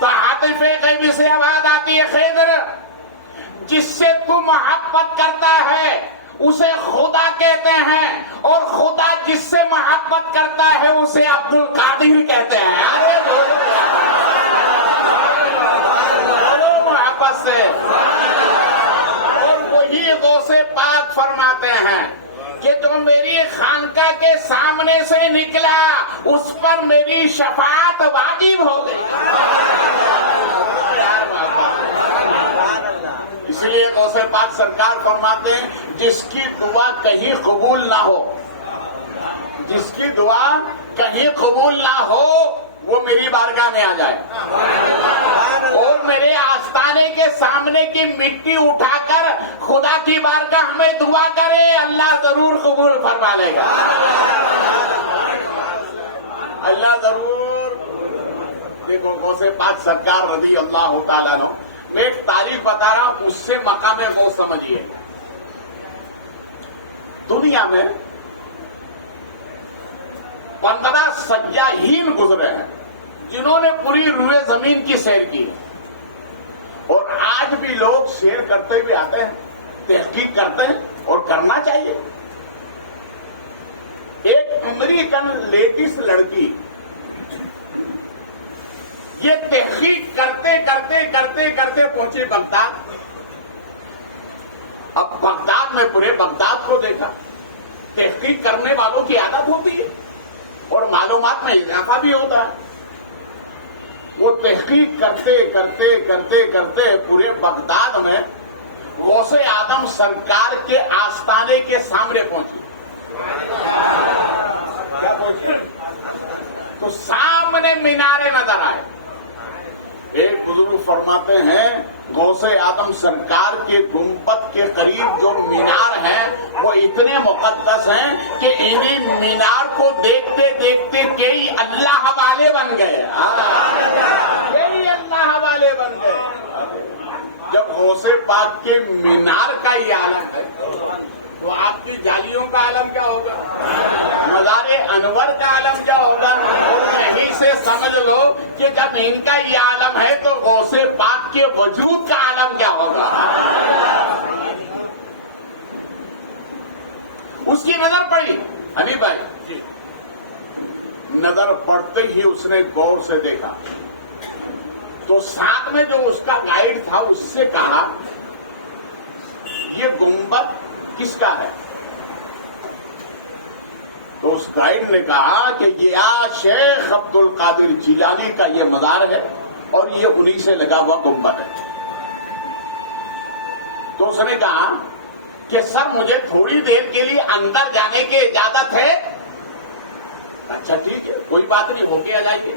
تو عاطف غیبی سے آواز آتی ہے، خضر جس سے تو محبت کرتا ہے اسے خدا کہتے ہیں، اور خدا جس سے محبت کرتا ہے اسے عبد القادر کہتے ہیں۔ ارے بولو محبت سے۔ اور وہی غوث پاک فرماتے ہیں کہ جو میری خانقاہ کے سامنے سے نکلا اس پر میری شفاعت واجب ہو گئی۔ اس لیے غوث پاک سرکار فرماتے ہیں جس کی دعا کہیں قبول نہ ہو، جس کی دعا کہیں قبول نہ ہو وہ میری بارگاہ میں آ جائے، اور میرے آستانے کے سامنے کی مٹی اٹھا کر خدا کی بارگاہ میں دعا کرے، اللہ ضرور قبول فرما لے گا، اللہ ضرور۔ دیکھو غوث پاک سرکار رضی اللہ تعالیٰ عنہ، میں ایک تاریخ بتا رہا ہوں، اس سے مقام وہ سمجھیے۔ دنیا میں 15 سیاحین گزرے ہیں جنہوں نے پوری روئے زمین کی سیر کی، اور آج بھی لوگ سیر کرتے ہوئے آتے ہیں، تحقیق کرتے ہیں، اور کرنا چاہیے۔ ایک امریکن لیڈیز لڑکی یہ تحقیق کرتے کرتے کرتے کرتے پہنچے بغداد۔ اب بغداد میں پورے بغداد کو دیکھا۔ تحقیق کرنے والوں کی عادت ہوتی ہے اور معلومات میں اضافہ بھی ہوتا ہے۔ وہ تحقیق کرتے کرتے کرتے کرتے پورے بغداد میں غوث اعظم سرکار کے آستانے کے سامنے پہنچے۔ تو سامنے مینارے نظر آئے۔ ایک بزرگ فرماتے ہیں غوث اعظم سرکار کے گنبد کے قریب جو مینار ہیں وہ اتنے مقدس ہیں کہ انہیں مینار کو دیکھتے دیکھتے کئی اللہ والے بن گئے، کئی اللہ والے بن گئے۔ جب غوث پاک کے مینار کا یہ عالم ہے تو آپ کی جالیوں کا عالم کیا ہوگا، مزار انور کا عالم کیا ہوگا؟ اور یہیں سے سمجھ لو کہ جب ان کا یہ عالم ہے تو غوث پاک کے وجود کا عالم کیا ہوگا۔ اس کی نظر پڑی حنیف بھائی، نظر پڑتے ہی اس نے غور سے دیکھا تو ساتھ میں جو اس کا گائیڈ تھا اس سے کہا یہ گنبد کس کا ہے؟ تو اس گائیڈ نے کہا کہ یہ شیخ عبد القادر جیلانی کا یہ مزار ہے اور یہ انہی سے لگا ہوا گنبد ہے۔ تو اس نے کہا کہ سر مجھے تھوڑی دیر کے لیے اندر جانے کی اجازت ہے؟ اچھا ٹھیک ہے، کوئی بات نہیں، ہو گیا جائیے۔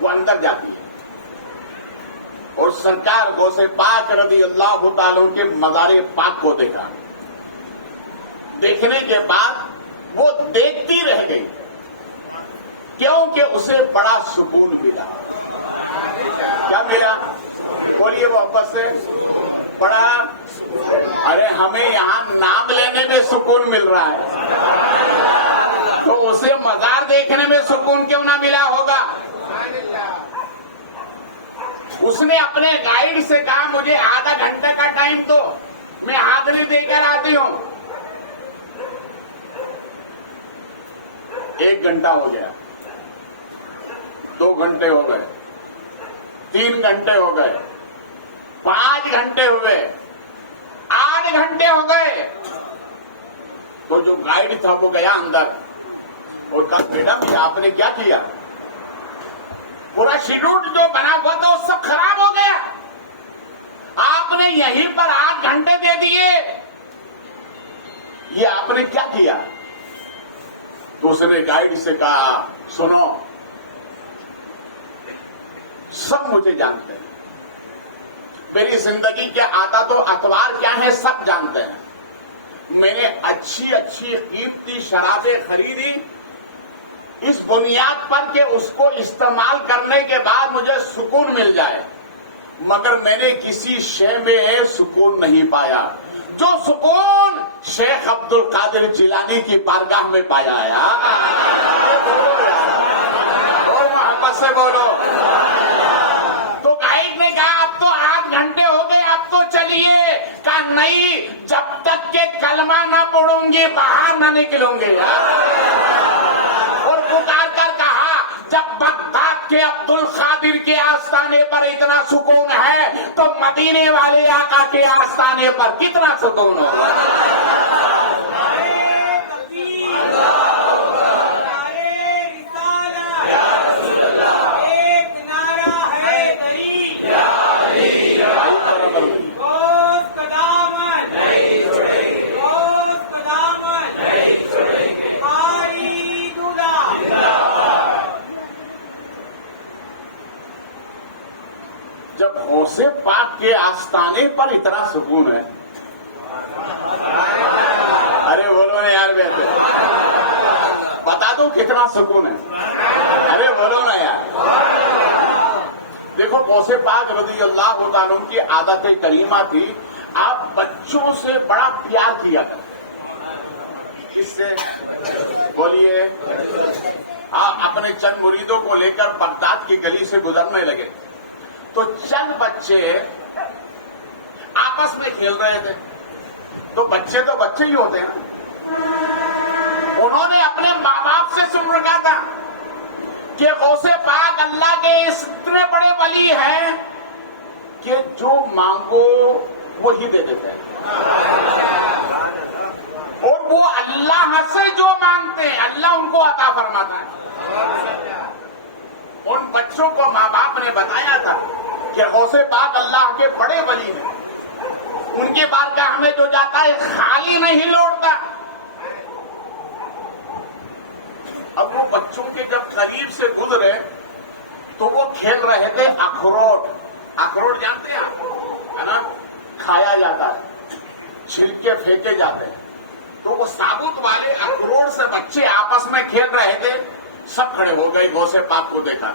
وہ اندر جاتی ہے اور سرکار غوث پاک رضی اللہ تعالیٰ کے مزار پاک کو دیکھا۔ دیکھنے کے بعد وہ دیکھتی رہ گئی کیونکہ اسے بڑا سکون ملا۔ کیا ملا؟ بولیے واپس سے، بڑا۔ ارے ہمیں یہاں نام لینے میں سکون مل رہا ہے تو اسے مزار دیکھنے میں سکون کیوں نہ ملا ہوگا؟ اس نے اپنے گائیڈ سے کہا مجھے آدھا گھنٹے کا ٹائم دو، میں حاضری دے کر آتی ہوں۔ 1 گھنٹہ ہو گیا، 2 گھنٹے ہو گئے، 3 گھنٹے ہو گئے، 5 گھنٹے ہوئے، 8 گھنٹے ہو گئے۔ تو جو گائیڈ تھا وہ گیا اندر اور کہا میڈم یہ آپ نے کیا کیا؟ پورا شیڈول جو بنا ہوا تھا وہ سب خراب ہو گیا، آپ نے یہیں پر 8 گھنٹے دے دیے، یہ آپ نے کیا کیا؟ دوسرے گائیڈ سے کہا سنو، سب مجھے جانتے ہیں، میری زندگی کے عادات و اطوار کیا ہیں سب جانتے ہیں۔ میں نے اچھی اچھی قیمتی شرابیں خریدی اس بنیاد پر کہ اس کو استعمال کرنے کے بعد مجھے سکون مل جائے، مگر میں نے کسی شے میں سکون نہیں پایا جو سکون شیخ عبد القادر جیلانی کی بارگاہ میں پایا ہے۔ اور محبت سے بولو۔ تو گائیڈ نے کہا اب تو 8 گھنٹے ہو گئے، اب تو چلیے۔ کہا نہیں، جب تک کہ کلمہ نہ پڑھوں گی باہر نہ نکلوں گے۔ اور پکار کر کہا جب بغداد کے عبد القادر کے آستانے پر اتنا سکون ہے تو مدینے والے آقا کے آستانے پر کتنا سکون ہوگا۔ غوث پاک کے آستانے پر اتنا سکون ہے. ارے بولو نا یار بیٹے, بتا دو کتنا سکون ہے. ارے بولو نا یار. دیکھو غوث پاک رضی اللہ تعالیٰ عنہ کی عادت کریمہ تھی, آپ بچوں سے بڑا پیار کیا کرتے. اس سے بولیے, آپ اپنے چند مریدوں کو لے کر بغداد کی گلی سے گزرنے لگے تو چند بچے آپس میں کھیل رہے تھے. تو بچے ہی ہوتے ہیں. انہوں نے اپنے ماں باپ سے سن رکھا تھا کہ غوث پاک اللہ کے اتنے بڑے ولی ہیں کہ جو مانگو وہی دے دیتے ہیں, اور وہ اللہ سے جو مانگتے ہیں اللہ ان کو عطا فرماتا ہے. ان بچوں کو ماں باپ نے بتایا تھا کہ غوث پاک اللہ کے بڑے ولی ہیں, ان کی بارگاہ میں جو جاتا ہے خالی نہیں لوٹتا. اب وہ بچوں کے جب قریب سے گزرے تو وہ کھیل رہے تھے اخروٹ. اخروٹ جانتے ہیں آپ, ہے نا, کھایا جاتا ہے, چھلکے پھینکے جاتے ہیں. تو وہ ثابوت والے اخروٹ سے بچے آپس میں کھیل رہے تھے. سب کھڑے ہو گئے غوث پاک کو دیکھا,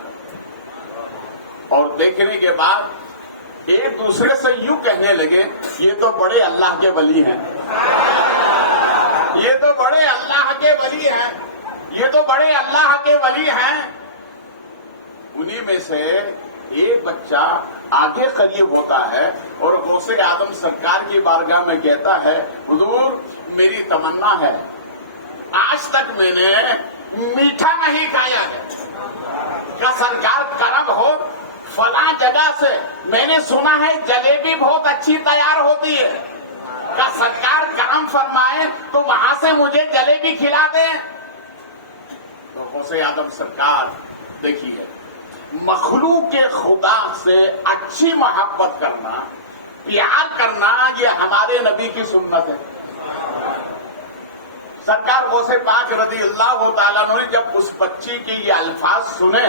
اور دیکھنے کے بعد ایک دوسرے سے یوں کہنے لگے, یہ تو بڑے اللہ کے ولی ہیں, یہ تو بڑے اللہ کے ولی ہیں, یہ تو بڑے اللہ کے ولی ہیں. انہی میں سے ایک بچہ آگے قریب ہوتا ہے اور غوث اعظم سرکار کی بارگاہ میں کہتا ہے, حضور میری تمنا ہے, آج تک میں نے میٹھا نہیں کھایا ہے, کیا سرکار کرم ہو, فلاں جگہ سے میں نے سنا ہے جلیبی بہت اچھی تیار ہوتی ہے, کیا سرکار کرم فرمائے تو وہاں سے مجھے جلیبی کھلا دیں. تو غوث اعظم سرکار دیکھیے, مخلوق کے خدا سے اچھی محبت کرنا, پیار کرنا, یہ ہمارے نبی کی سنت ہے. سرکار غوث پاک رضی اللہ تعالیٰ نے جب اس بچی کے یہ الفاظ سنے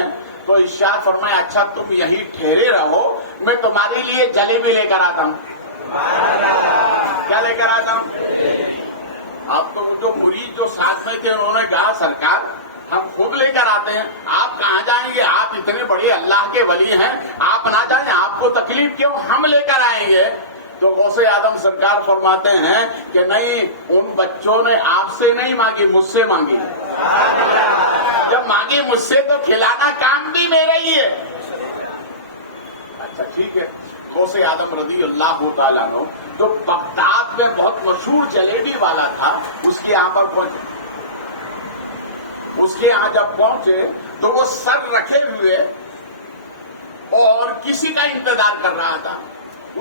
تو ارشاد فرمایا, اچھا تم یہیں ٹھہرے رہو, میں تمہارے لیے جلیبی لے کر آتا ہوں. کیا لے کر آتا ہوں؟ آپ کو جو مرید جو ساتھ میں تھے انہوں نے کہا, سرکار ہم خود لے کر آتے ہیں, آپ کہاں جائیں گے, آپ اتنے بڑے اللہ کے ولی ہیں, آپ نہ جائیں, آپ کو تکلیف کیوں, ہم لے کر آئیں گے. تو غوث اعظم سرکار فرماتے ہیں کہ نہیں, ان بچوں نے آپ سے نہیں مانگی, مجھ سے مانگی. جب مانگی مجھ سے تو کھلانا کام بھی میرا ہی ہے. اچھا ٹھیک ہے. غوث اعظم رضی اللہ تعالیٰ عنہ جو بغداد میں بہت مشہور جلیبی والا تھا, اس کے یہاں پر پہنچے. اس کے یہاں جب پہنچے تو وہ سر رکھے ہوئے اور کسی کا انتظار کر رہا تھا.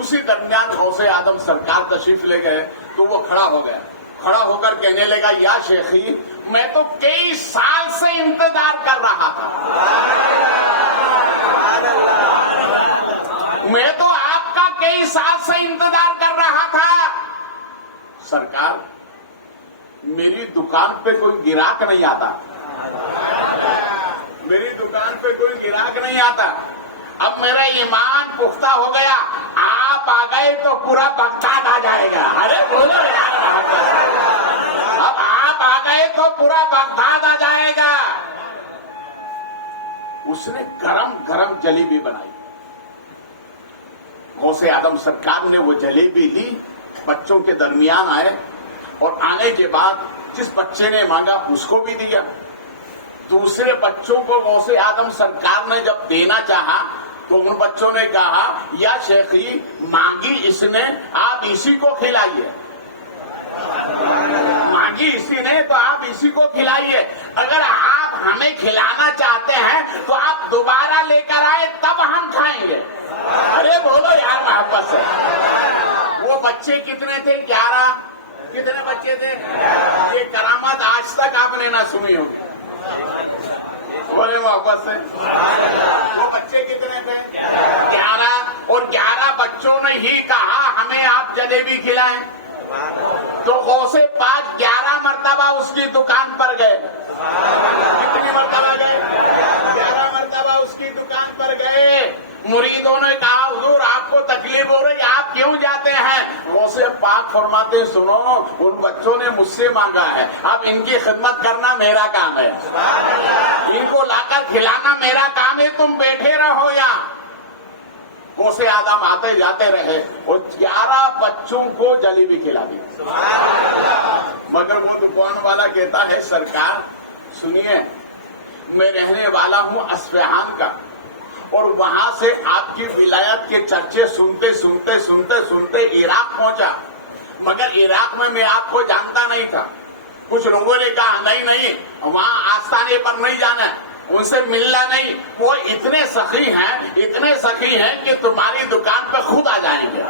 اسی درمیان غوث اعظم سرکار تشریف لے گئے تو وہ کھڑا ہو گیا. کھڑا ہو کر کہنے لگا, یا شیخی میں تو کئی سال سے انتظار کر رہا تھا, میں تو آپ کا کئی سال سے انتظار کر رہا تھا. سرکار میری دکان پہ کوئی گراہک نہیں آتا, میری دکان پہ کوئی گراہک نہیں آتا. اب میرا ایمان پختہ ہو گیا, آپ آ گئے تو پورا بغداد آ جائے گا. ارے بولو یار, اب آپ آ گئے تو پورا بغداد آ جائے گا. اس نے گرم گرم جلیبی بنائی. غوث اعظم سرکار نے وہ جلیبی لی, بچوں کے درمیان آئے, اور آنے کے بعد جس بچے نے مانگا اس کو بھی دیا. دوسرے بچوں کو غوث اعظم سرکار نے جب دینا چاہا تو ان بچوں نے کہا, یا شیخی مانگی اس نے, آپ اسی کو کھلائیے. مانگی اسی نے تو آپ اسی کو کھلائیے. اگر آپ ہمیں کھلانا چاہتے ہیں تو آپ دوبارہ لے کر آئے تب ہم کھائیں گے. ارے بولو یار محبت سے. وہ بچے کتنے تھے؟ 11. کتنے بچے تھے؟ یہ کرامت آج تک آپ نے نہ سنی ہوگی. بولے محبت سے. وہ بچے کتنے تھے؟ 11. اور 11 بچوں نے ہی کہا ہمیں آپ جلیبی کھلائیں. تو غوث پاک 11 مرتبہ اس کی دکان پر گئے. کتنی مرتبہ گئے؟ 11 مرتبہ اس کی دکان پر گئے. مریدوں نے کہا, حضور آپ کو پاک فرماتے ہیں سنو ان بچوں نے مجھ سے مانگا ہے، اب ان کی خدمت کرنا میرا کام ہے، ان کو لا کر کھلانا میرا کام ہے، تم بیٹھے رہو یہاں۔ غوث آدم آتے جاتے رہے اور 11 بچوں کو جلیبی کھلا دی، مگر وہ دکان والا کہتا ہے سرکار سنیے، میں رہنے والا ہوں اصفہان کا، اور وہاں سے آپ کی ولایت کے چرچے سنتے سنتے سنتے سنتے عراق پہنچا، مگر عراق میں آپ کو جانتا نہیں تھا۔ کچھ لوگوں نے کہا نہیں وہاں آستانے پر نہیں جانا، ان سے ملنا نہیں، وہ اتنے سخی ہیں کہ تمہاری دکان پہ خود آ جائیں گے،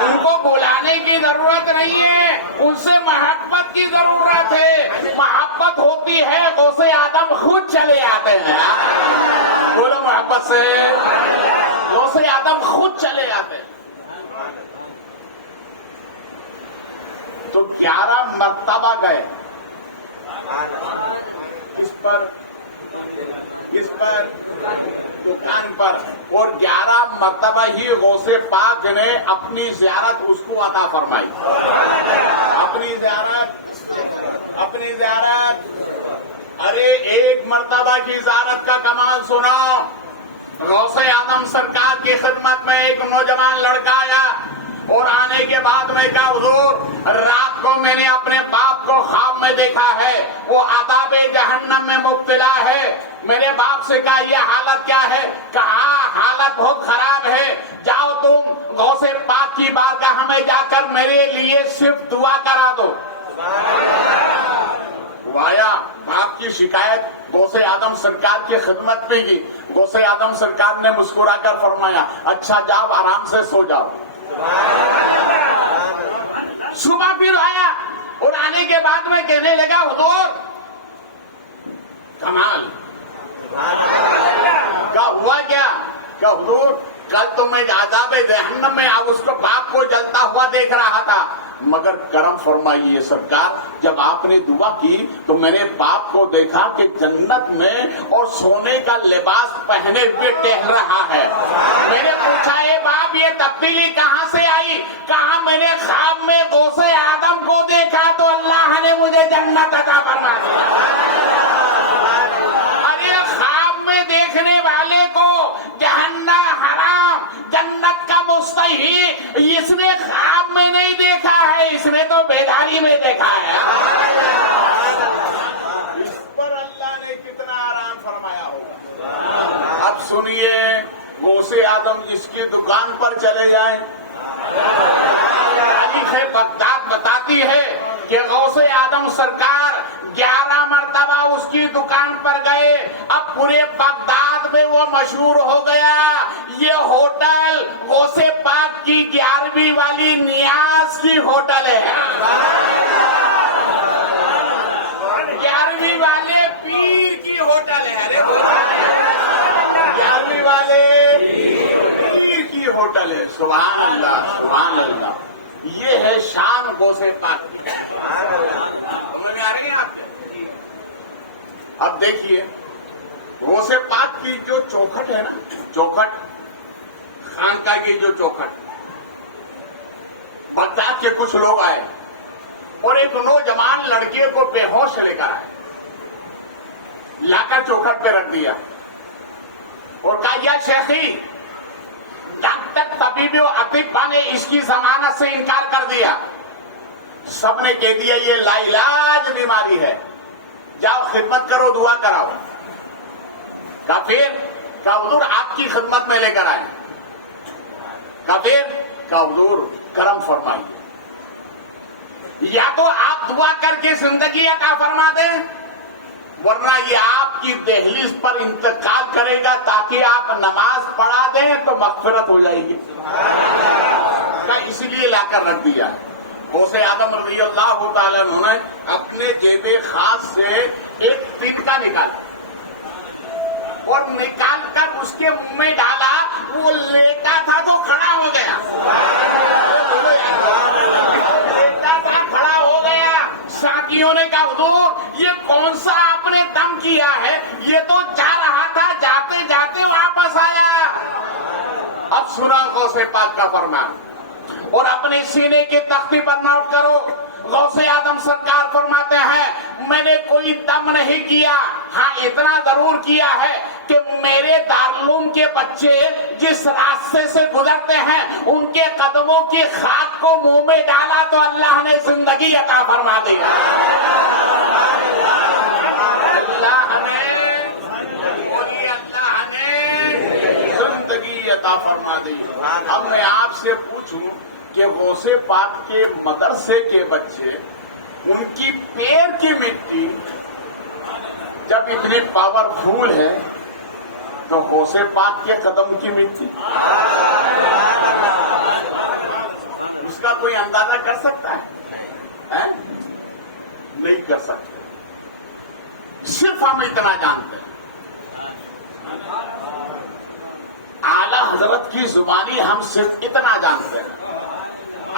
ان کو بلانے کی ضرورت نہیں ہے، ان سے محبت کی ضرورت ہے، محبت ہوتی ہے غوث آدم خود چلے آتے ہیں، بولو محبت سے، غوث آدم خود چلے آتے ہیں۔ تو 11 مرتبہ گئے، اس پر دکان پر، اور 11 مرتبہ ہی غوث پاک نے اپنی زیارت اس کو عطا فرمائی، اپنی زیارت۔ ارے ایک مرتبہ کی زیارت کا کمال سنو، غوث آدم سرکار کی خدمت میں ایک نوجوان لڑکا آیا، اور آنے کے بعد میں کہا حضور رات کو میں نے اپنے باپ کو خواب میں دیکھا ہے، وہ عذاب جہنم میں مبتلا ہے۔ میرے باپ سے کہا یہ حالت کیا ہے؟ کہا حالت بہت خراب ہے، جاؤ تم غوث پاک کی بارگاہ میں جا کر میرے لیے صرف دعا کرا دو۔ وایا باپ کی شکایت غوث آدم سرکار کی خدمت میں کی، غوث آدم سرکار نے مسکرا کر فرمایا اچھا جاؤ آرام سے سو جاؤ۔ صبح پھر آیا اور آنے کے بعد میں کہنے لگا حضور کمال، کہا ہوا کیا؟ کہا حضور کل تو میں عذاب جہنم میں اس کو باپ کو جلتا ہوا دیکھ رہا تھا، مگر کرم فرمائیے سرکار جب آپ نے دعا کی تو میں نے باپ کو دیکھا کہ جنت میں اور سونے کا لباس پہنے ہوئے ٹہل رہا ہے۔ میں نے پوچھا اے باپ یہ تبدیلی کہاں سے آئی؟ کہا میں نے خواب میں غوث آدم کو دیکھا تو اللہ نے مجھے جنت عطا فرما دی۔ ارے خواب میں دیکھنے والے کو جہنم حرام جنت کا مستحق، اس نے خواب میں نہیں دیکھا ہے، اس نے تو بیداری میں دیکھا ہے۔ اس پر اللہ نے کتنا آرام فرمایا ہوگا۔ اب سنیے غوث آدم جس کی دکان پر چلے جائیں، تاریخ بغداد بتاتی ہے کہ غوث آدم سرکار 11 مرتبہ اس کی دکان پر گئے، اب پورے بغداد میں وہ مشہور ہو گیا، یہ ہوٹل غوث پاک کی 11ویں والی نیاز کی ہوٹل ہے، 11ویں والے پیر کی ہوٹل ہے، 11ویں والے پیر کی ہوٹل ہے۔ سبحان اللہ سبحان اللہ، یہ ہے شان غوث پاک کی۔ سمجھ میں آ رہی ہے آپ؟ اب دیکھیے غوث پاک کی جو چوکھٹ ہے نا، چوکھٹ خانقاہ کی جو چوکھٹ، بغداد کے کچھ لوگ آئے اور ایک نوجوان لڑکے کو بے ہوش لے کر آئے، لا کر چوکھٹ پہ رکھ دیا اور کہا یا شیخی ڈاکٹر طبیب و اطباء نے اس کی ضمانت سے انکار کر دیا، سب نے کہہ دیا یہ لا علاج بیماری ہے، جاؤ خدمت کرو دعا کراؤ۔ کہا پھر؟ کہا حضور آپ کی خدمت میں لے کر آئے۔ کہا پھر؟ کہا حضور کرم فرمائیے، یا تو آپ دعا کر کے زندگی عطا فرما دیں ورنہ یہ آپ کی دہلیز پر انتقال کرے گا تاکہ آپ نماز پڑھا دیں تو مغفرت ہو جائے گی۔ کہا اس لیے لا کر رکھ دیا۔ غوث آدم رضی اللہ تعالیٰ عنہ نے اپنے جیب خاص سے ایک ٹکا نکالا اور نکال کر اس کے منہ میں ڈالا، وہ لیٹا تھا تو کھڑا ہو گیا، لیٹا تھا کھڑا ہو گیا۔ ساتھیوں نے کہا حضور یہ کون سا آپ نے دم کیا ہے، یہ تو جا رہا تھا جاتے جاتے واپس آیا۔ اب سنا غوث پاک کا فرمان، اور اپنے سینے کی تختی پر نوٹ کرو. غوث اعظم سرکار فرماتے ہیں میں نے کوئی دم نہیں کیا، ہاں اتنا ضرور کیا ہے کہ میرے دارالعلوم کے بچے جس راستے سے گزرتے ہیں ان کے قدموں کی خاک کو منہ میں ڈالا تو اللہ نے زندگی عطا فرما دی. اللہ نے زندگی عطا فرما دی. اب میں آپ سے پوچھوں کہ غوث پاک کے مدرسے کے بچے، ان کی پیر کی مٹی جب اتنی پاورفل ہے تو غوث پاک کے قدم کی مٹی اس کا کوئی اندازہ کر سکتا ہے؟ نہیں کر سکتے. صرف ہم اتنا جانتے ہیں، اعلی حضرت کی زبانی ہم صرف اتنا جانتے ہیں.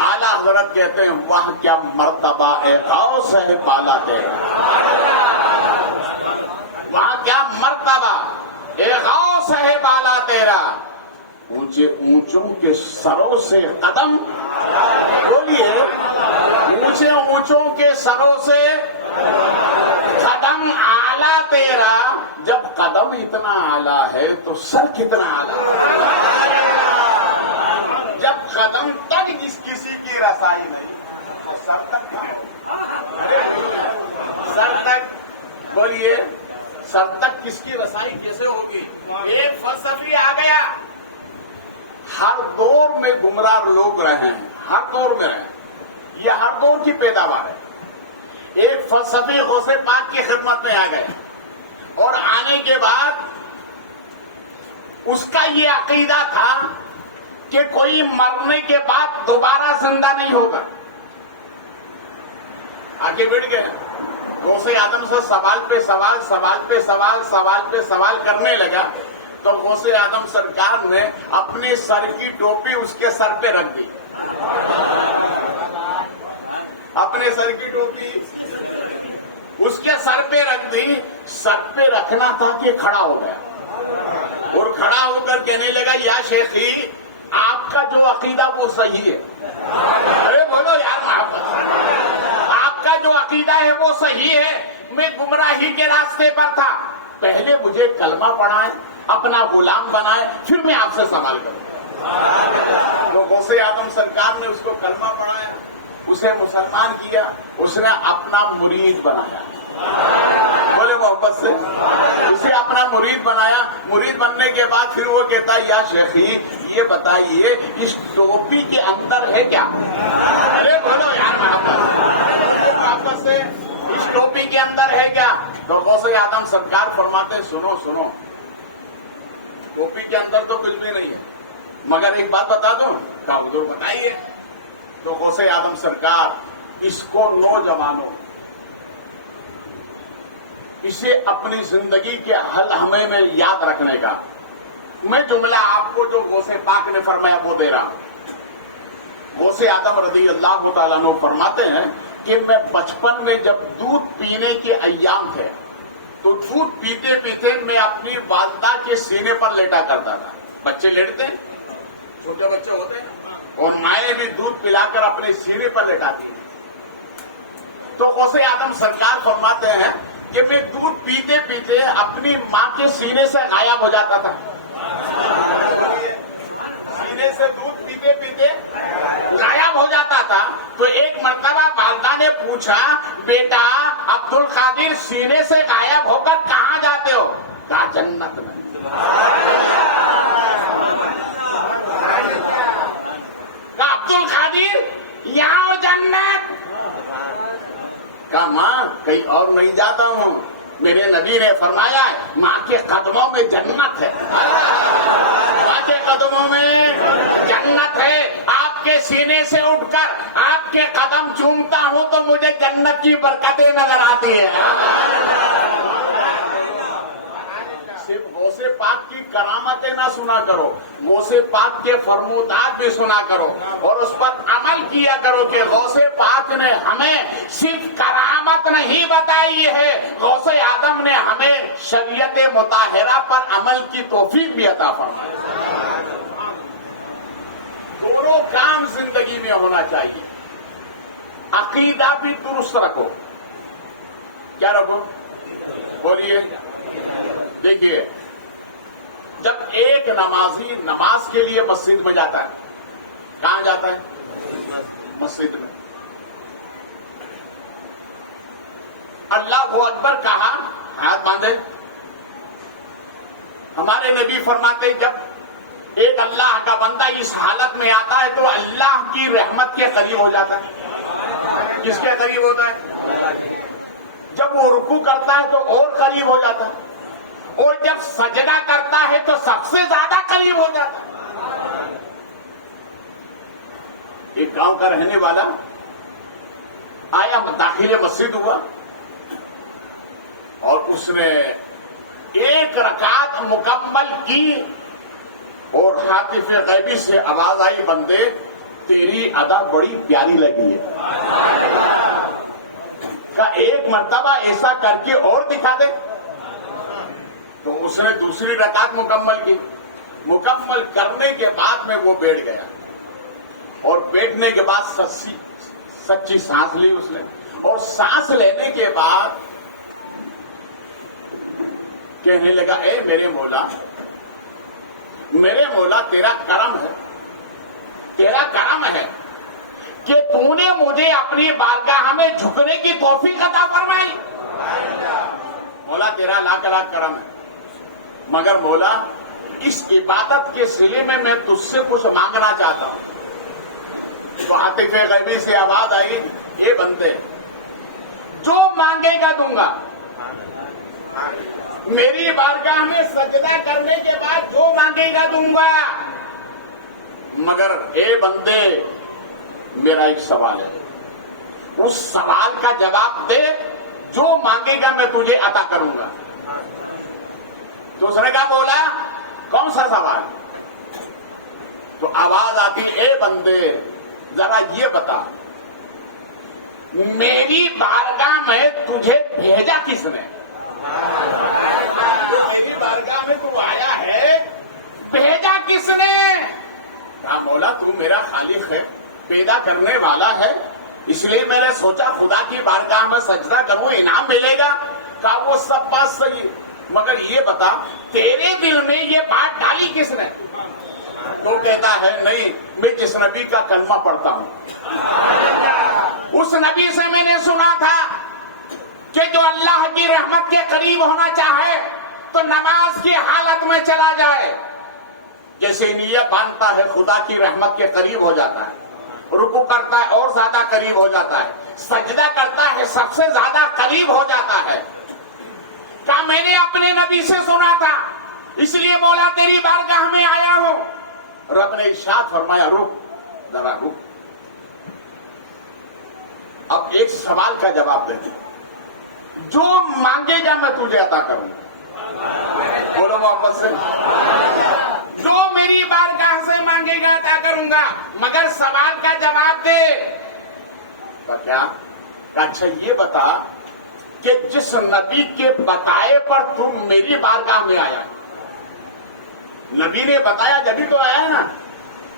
اعلی حضرت کہتے ہیں واہ کیا مرتبہ اے غوث ہے بالا تیرا، وہاں کیا مرتبہ اے غوث ہے بالا تیرا. اونچے اونچوں کے سروں سے قدم، بولیے اونچے اونچوں کے سروں سے قدم اعلی تیرا. جب قدم اتنا اعلی ہے تو سر کتنا اعلی. جب قدم تک کسی کی رسائی نہیں تو سر تک سر تک بولیے سر تک کس کی رسائی کیسے ہوگی؟ ایک فلسفی آ گیا، ہر دور میں گمراہ لوگ رہے ہیں، ہر دور میں رہے، یہ ہر دور کی پیداوار ہے. ایک فلسفی غوث پاک کی خدمت میں آ گئے اور آنے کے بعد اس کا یہ عقیدہ تھا کہ کوئی مرنے کے بعد دوبارہ زندہ نہیں ہوگا. آگے بڑھ گئے، غوث اعظم سے سوال پہ سوال، سوال پہ سوال، سوال پہ سوال کرنے لگا تو غوث اعظم سرکار نے اپنے سر کی ٹوپی اس کے سر پہ رکھ دی. اپنے سر کی ٹوپی اس کے سر پہ رکھ دی. سر پہ رکھنا تھا کہ کھڑا ہو گیا اور کھڑا ہو کر کہنے لگا یا شیخی آپ کا جو عقیدہ وہ صحیح ہے. ارے بولو یار محبت، آپ کا جو عقیدہ ہے وہ صحیح ہے، میں گمراہی کے راستے پر تھا. پہلے مجھے کلمہ پڑھائیں، اپنا غلام بنائیں، پھر میں آپ سے سوال کروں. تو غوث اعظم سرکار نے اس کو کلمہ پڑھایا، اسے مسلمان کیا، اس نے اپنا مرید بنایا. بولے محبت سے، اسے اپنا مرید بنایا. مرید بننے کے بعد پھر وہ کہتا ہے یا شیخی یہ بتائیے اس ٹوپی کے اندر ہے کیا؟ ارے بولو یار محبت سے، اس ٹوپی کے اندر ہے کیا؟ تو غوث اعظم سرکار فرماتے سنو سنو، ٹوپی کے اندر تو کچھ بھی نہیں ہے، مگر ایک بات بتا دوں. کہا حضور بتائیے. تو غوث اعظم سرکار اس کو نوجوانوں، اسے اپنی زندگی کے حل ہمیں میں یاد رکھنے کا میں جملہ آپ کو جو غوث پاک نے فرمایا وہ دے رہا ہوں. غوث اعظم رضی اللہ تعالیٰ عنہ فرماتے ہیں کہ میں بچپن میں جب دودھ پینے کے ایام تھے تو دودھ پیتے پیتے میں اپنی والدہ کے سینے پر لیٹا کرتا تھا. بچے لیٹتے ہیں، چھوٹے بچے ہوتے ہیں، اور مائیں بھی دودھ پلا کر اپنے سینے پر لیٹاتی ہیں. تو غوث اعظم سرکار فرماتے ہیں کہ میں دودھ پیتے پیتے اپنی ماں کے سینے سے غائب ہو جاتا تھا. سینے سے دودھ پیتے پیتے غائب ہو جاتا تھا. تو ایک مرتبہ والدہ نے پوچھا بیٹا عبد القادر سینے سے غائب ہو کر کہاں جاتے ہو؟ کہا جنت میں. کہا عبد القادر یہاں جنت؟ کہا ماں کہیں اور نہیں جاتا ہوں، میرے نبی نے فرمایا ہے ماں کے قدموں میں جنت ہے. ماں کے قدموں میں جنت ہے. آپ کے سینے سے اٹھ کر آپ کے قدم چومتا ہوں تو مجھے جنت کی برکتیں نظر آتی ہیں. صرف غوث پاک کی کرامتیں نہ سنا کرو، غوث پاک کے فرمودات بھی سنا کرو اور اس پر عمل کیا کرو کہ غوث پاک نے ہمیں صرف کرامت نہیں بتائی ہے، غوث اعظم نے ہمیں شریعت مطہرہ پر عمل کی توفیق بھی عطا فرمائی. دونوں کام زندگی میں ہونا چاہیے. عقیدہ بھی درست رکھو. کیا رکھو؟ بولیے. دیکھیے، جب ایک نمازی نماز کے لیے مسجد میں جاتا ہے، کہاں جاتا ہے؟ مسجد میں. اللہ اکبر کہا، ہاتھ باندھے. ہمارے نبی فرماتے جب ایک اللہ کا بندہ اس حالت میں آتا ہے تو اللہ کی رحمت کے قریب ہو جاتا ہے. کس کے قریب ہوتا ہے؟ جب وہ رکوع کرتا ہے تو اور قریب ہو جاتا ہے، اور جب سجدہ کرتا ہے تو سب سے زیادہ قریب ہو جاتا ہے. ایک گاؤں کا رہنے والا آیا، داخل مسجد ہوا اور اس نے ایک رکعت مکمل کی اور حاطف غیبی سے آواز آئی، بندے تیری ادا بڑی پیاری لگی ہے. کا ایک مرتبہ ایسا کر کے اور دکھا دے. تو اس نے دوسری رکعت مکمل کی. مکمل کرنے کے بعد میں وہ بیٹھ گیا اور بیٹھنے کے بعد سچی سانس لی اس نے. اور سانس لینے کے بعد کہنے لگا، اے میرے مولا تیرا کرم ہے، تیرا کرم ہے کہ تو نے مجھے اپنی بارگاہ میں جھکنے کی توفیق عطا فرمائی. مولا تیرا لاکھ لاکھ کرم ہے، مگر مولا اس عبادت کے سلے میں تجھ سے کچھ مانگنا چاہتا ہوں. تو عاطف غیبی سے آواز آئی، یہ بندے جو مانگے گا دوں گا. میری بارگاہ میں سجدہ کرنے کے بعد جو مانگے گا دوں گا، مگر اے بندے میرا ایک سوال ہے، اس سوال کا جواب دے، جو مانگے گا میں تجھے عطا کروں گا. دوسرے کا بولا، کون سا سوال؟ تو آواز آتی، اے بندے ذرا یہ بتا، میری بارگاہ میں تجھے بھیجا کس نے؟ میری بارگاہ میں تو آیا ہے، بھیجا کس نے؟ کہا مولا تو میرا خالق ہے، پیدا کرنے والا ہے، اس لیے میں نے سوچا خدا کی بارگاہ میں سجدہ کروں، انعام ملے گا. کہا وہ سب بات صحیح، مگر یہ بتا تیرے دل میں یہ بات ڈالی کس نے؟ تو کہتا ہے نہیں، میں جس نبی کا کلمہ پڑھتا ہوں اس نبی سے میں نے سنا تھا کہ جو اللہ کی رحمت کے قریب ہونا چاہے تو نماز کی حالت میں چلا جائے، جیسے نیت باندھتا ہے خدا کی رحمت کے قریب ہو جاتا ہے، رکوع کرتا ہے اور زیادہ قریب ہو جاتا ہے، سجدہ کرتا ہے سب سے زیادہ قریب ہو جاتا ہے. کہا میں نے اپنے نبی سے سنا تھا، اس لیے مولا تیری بارگاہ میں آیا ہوں. رب نے ارشاد فرمایا، رک ذرا رک، اب ایک سوال کا جواب دے، جو مانگے گا میں تجھے عطا کروں گا. بولو محبت سے، جو میری بارگاہ سے مانگے گا عطا کروں گا، مگر سوال کا جواب دے. کیا؟ اچھا یہ بتا کہ جس نبی کے بتائے پر تم میری بارگاہ میں آیا ہے، نبی نے بتایا جبھی تو آیا ہے نا،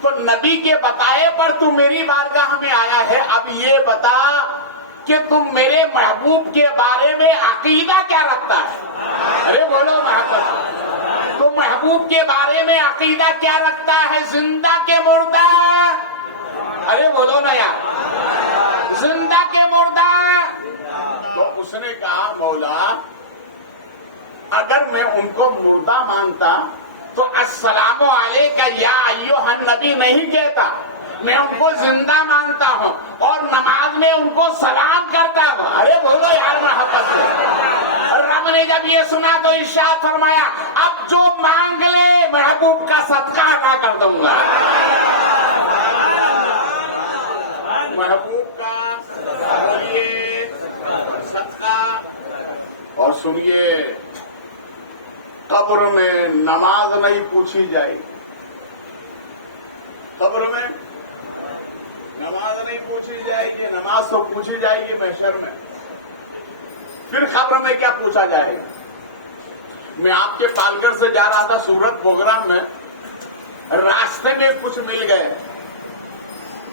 تو نبی کے بتائے پر تم میری بارگاہ میں آیا ہے. اب یہ بتا کہ تم میرے محبوب کے بارے میں عقیدہ کیا رکھتا ہے؟ ارے بولو محبت، تو محبوب کے بارے میں عقیدہ کیا رکھتا ہے؟ زندہ کے مردہ؟ ارے بولو نا یار، زندہ کے مردہ؟ تو اس نے کہا مولا اگر میں ان کو مردہ مانتا تو السلام علیکہ یا ایھا النبی نہیں کہتا، میں ان کو زندہ مانتا ہوں اور نماز میں ان کو سلام کرتا ہوں. ارے بولو یار محبت سے. رب نے جب یہ سنا تو ارشاد فرمایا، اب جو مانگ لے محبوب کا صدقہ ادا کر دوں گا. محبوب کا صدقہ. اور سنیے، قبر میں نماز نہیں پوچھی جائے گی، قبر میں نماز نہیں پوچھی جائے گی، نماز تو پوچھی جائے گی محشر میں. پھر قبر میں کیا پوچھا جائے گا؟ میں آپ کے پالگڑھ سے جا رہا تھا سورت پروگرام میں، راستے میں کچھ مل گئے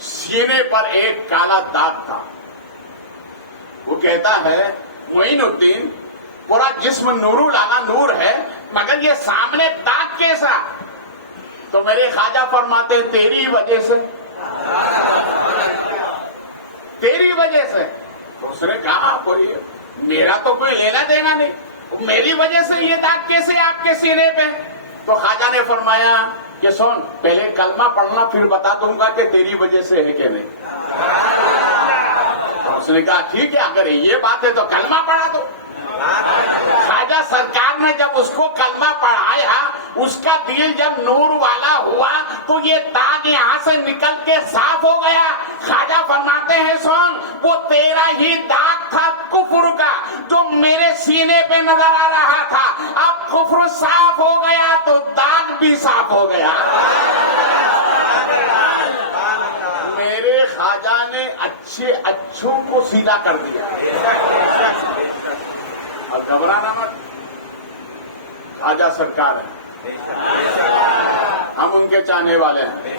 سینے پر ایک کالا داغ تھا. وہ کہتا ہے معین الدین پورا جسم نور لالا نور ہے مگر یہ سامنے داغ کیسا؟ تو میرے خواجہ فرماتے تیری وجہ سے، تیری وجہ سے. تو اس نے کہا کوئی میرا تو کوئی لینا دینا نہیں، میری وجہ سے یہ داغ کیسے آپ کے سینے پہ؟ تو خواجہ نے فرمایا کہ سن پہلے کلمہ پڑھنا پھر بتا دوں گا کہ تیری وجہ سے ہے کہ نہیں. اس نے کہا ٹھیک ہے اگر یہ بات ہے تو کلمہ پڑھا دو. خواجہ سرکار نے جب اس کو کلمہ پڑھایا اس کا دل جب نور والا ہوا تو یہ داغ یہاں سے نکل کے صاف ہو گیا. خواجہ فرماتے ہیں سن وہ تیرا ہی داغ تھا کفر کا جو میرے سینے پہ نظر آ رہا تھا، اب کفر صاف ہو گیا تو داغ بھی صاف ہو گیا. میرے خواجہ نے اچھے اچھوں کو سیدھا کر دیا. اور گھبرانا مت، خواجہ سرکار ہے، ہم ان کے چاہنے والے ہیں.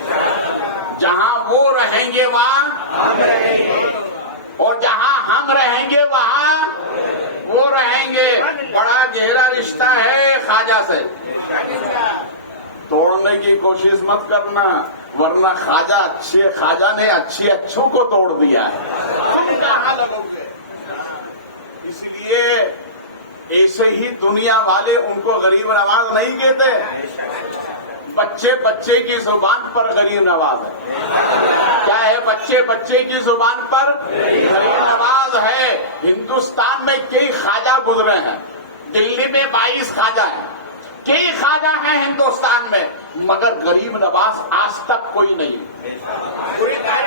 جہاں وہ رہیں گے وہاں اور جہاں ہم رہیں گے وہاں وہ رہیں گے. بڑا گہرا رشتہ ہے خواجہ سے، توڑنے کی کوشش مت کرنا ورنہ خواجہ نے اچھے اچھوں کو توڑ دیا ہے. اس لیے ایسے ہی دنیا والے ان کو غریب نواز نہیں کہتے، بچے بچے کی زبان پر غریب نواز ہے. کیا ہے؟ بچے بچے کی زبان پر غریب نواز ہے. ہندوستان میں کئی خواجہ گزرے ہیں، دلی میں 22 خواجہ ہیں، کئی خواجہ ہیں ہندوستان میں، مگر غریب نواز آج تک کوئی نہیں.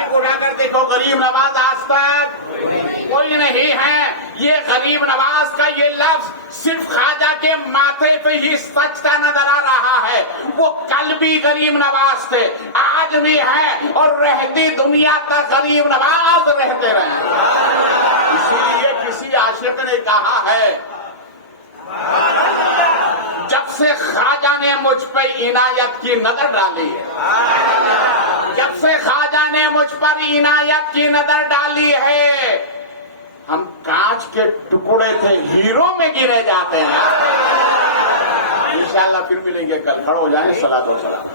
پورا کر دیکھو غریب نواز آج تک کوئی نہیں ہے. یہ غریب نواز کا یہ لفظ صرف خواجہ کے ماتھے پہ ہی سچتا نظر آ رہا ہے. وہ کل بھی غریب نواز تھے، آج بھی ہے اور رہتی دنیا تک غریب نواز رہتے رہے. اسی لیے کسی عاشق نے کہا ہے جب سے خواجہ نے مجھ پہ عنایت کی نظر ڈالی ہے، جب سے خواجہ نے مجھ پر عنایت کی نظر ڈالی ہے، ہم کانچ کے ٹکڑے تھے ہیرو میں گرے جاتے ہیں. انشاءاللہ پھر ملیں گے کل. کھڑے ہو جائیں. صلاۃ و سلام.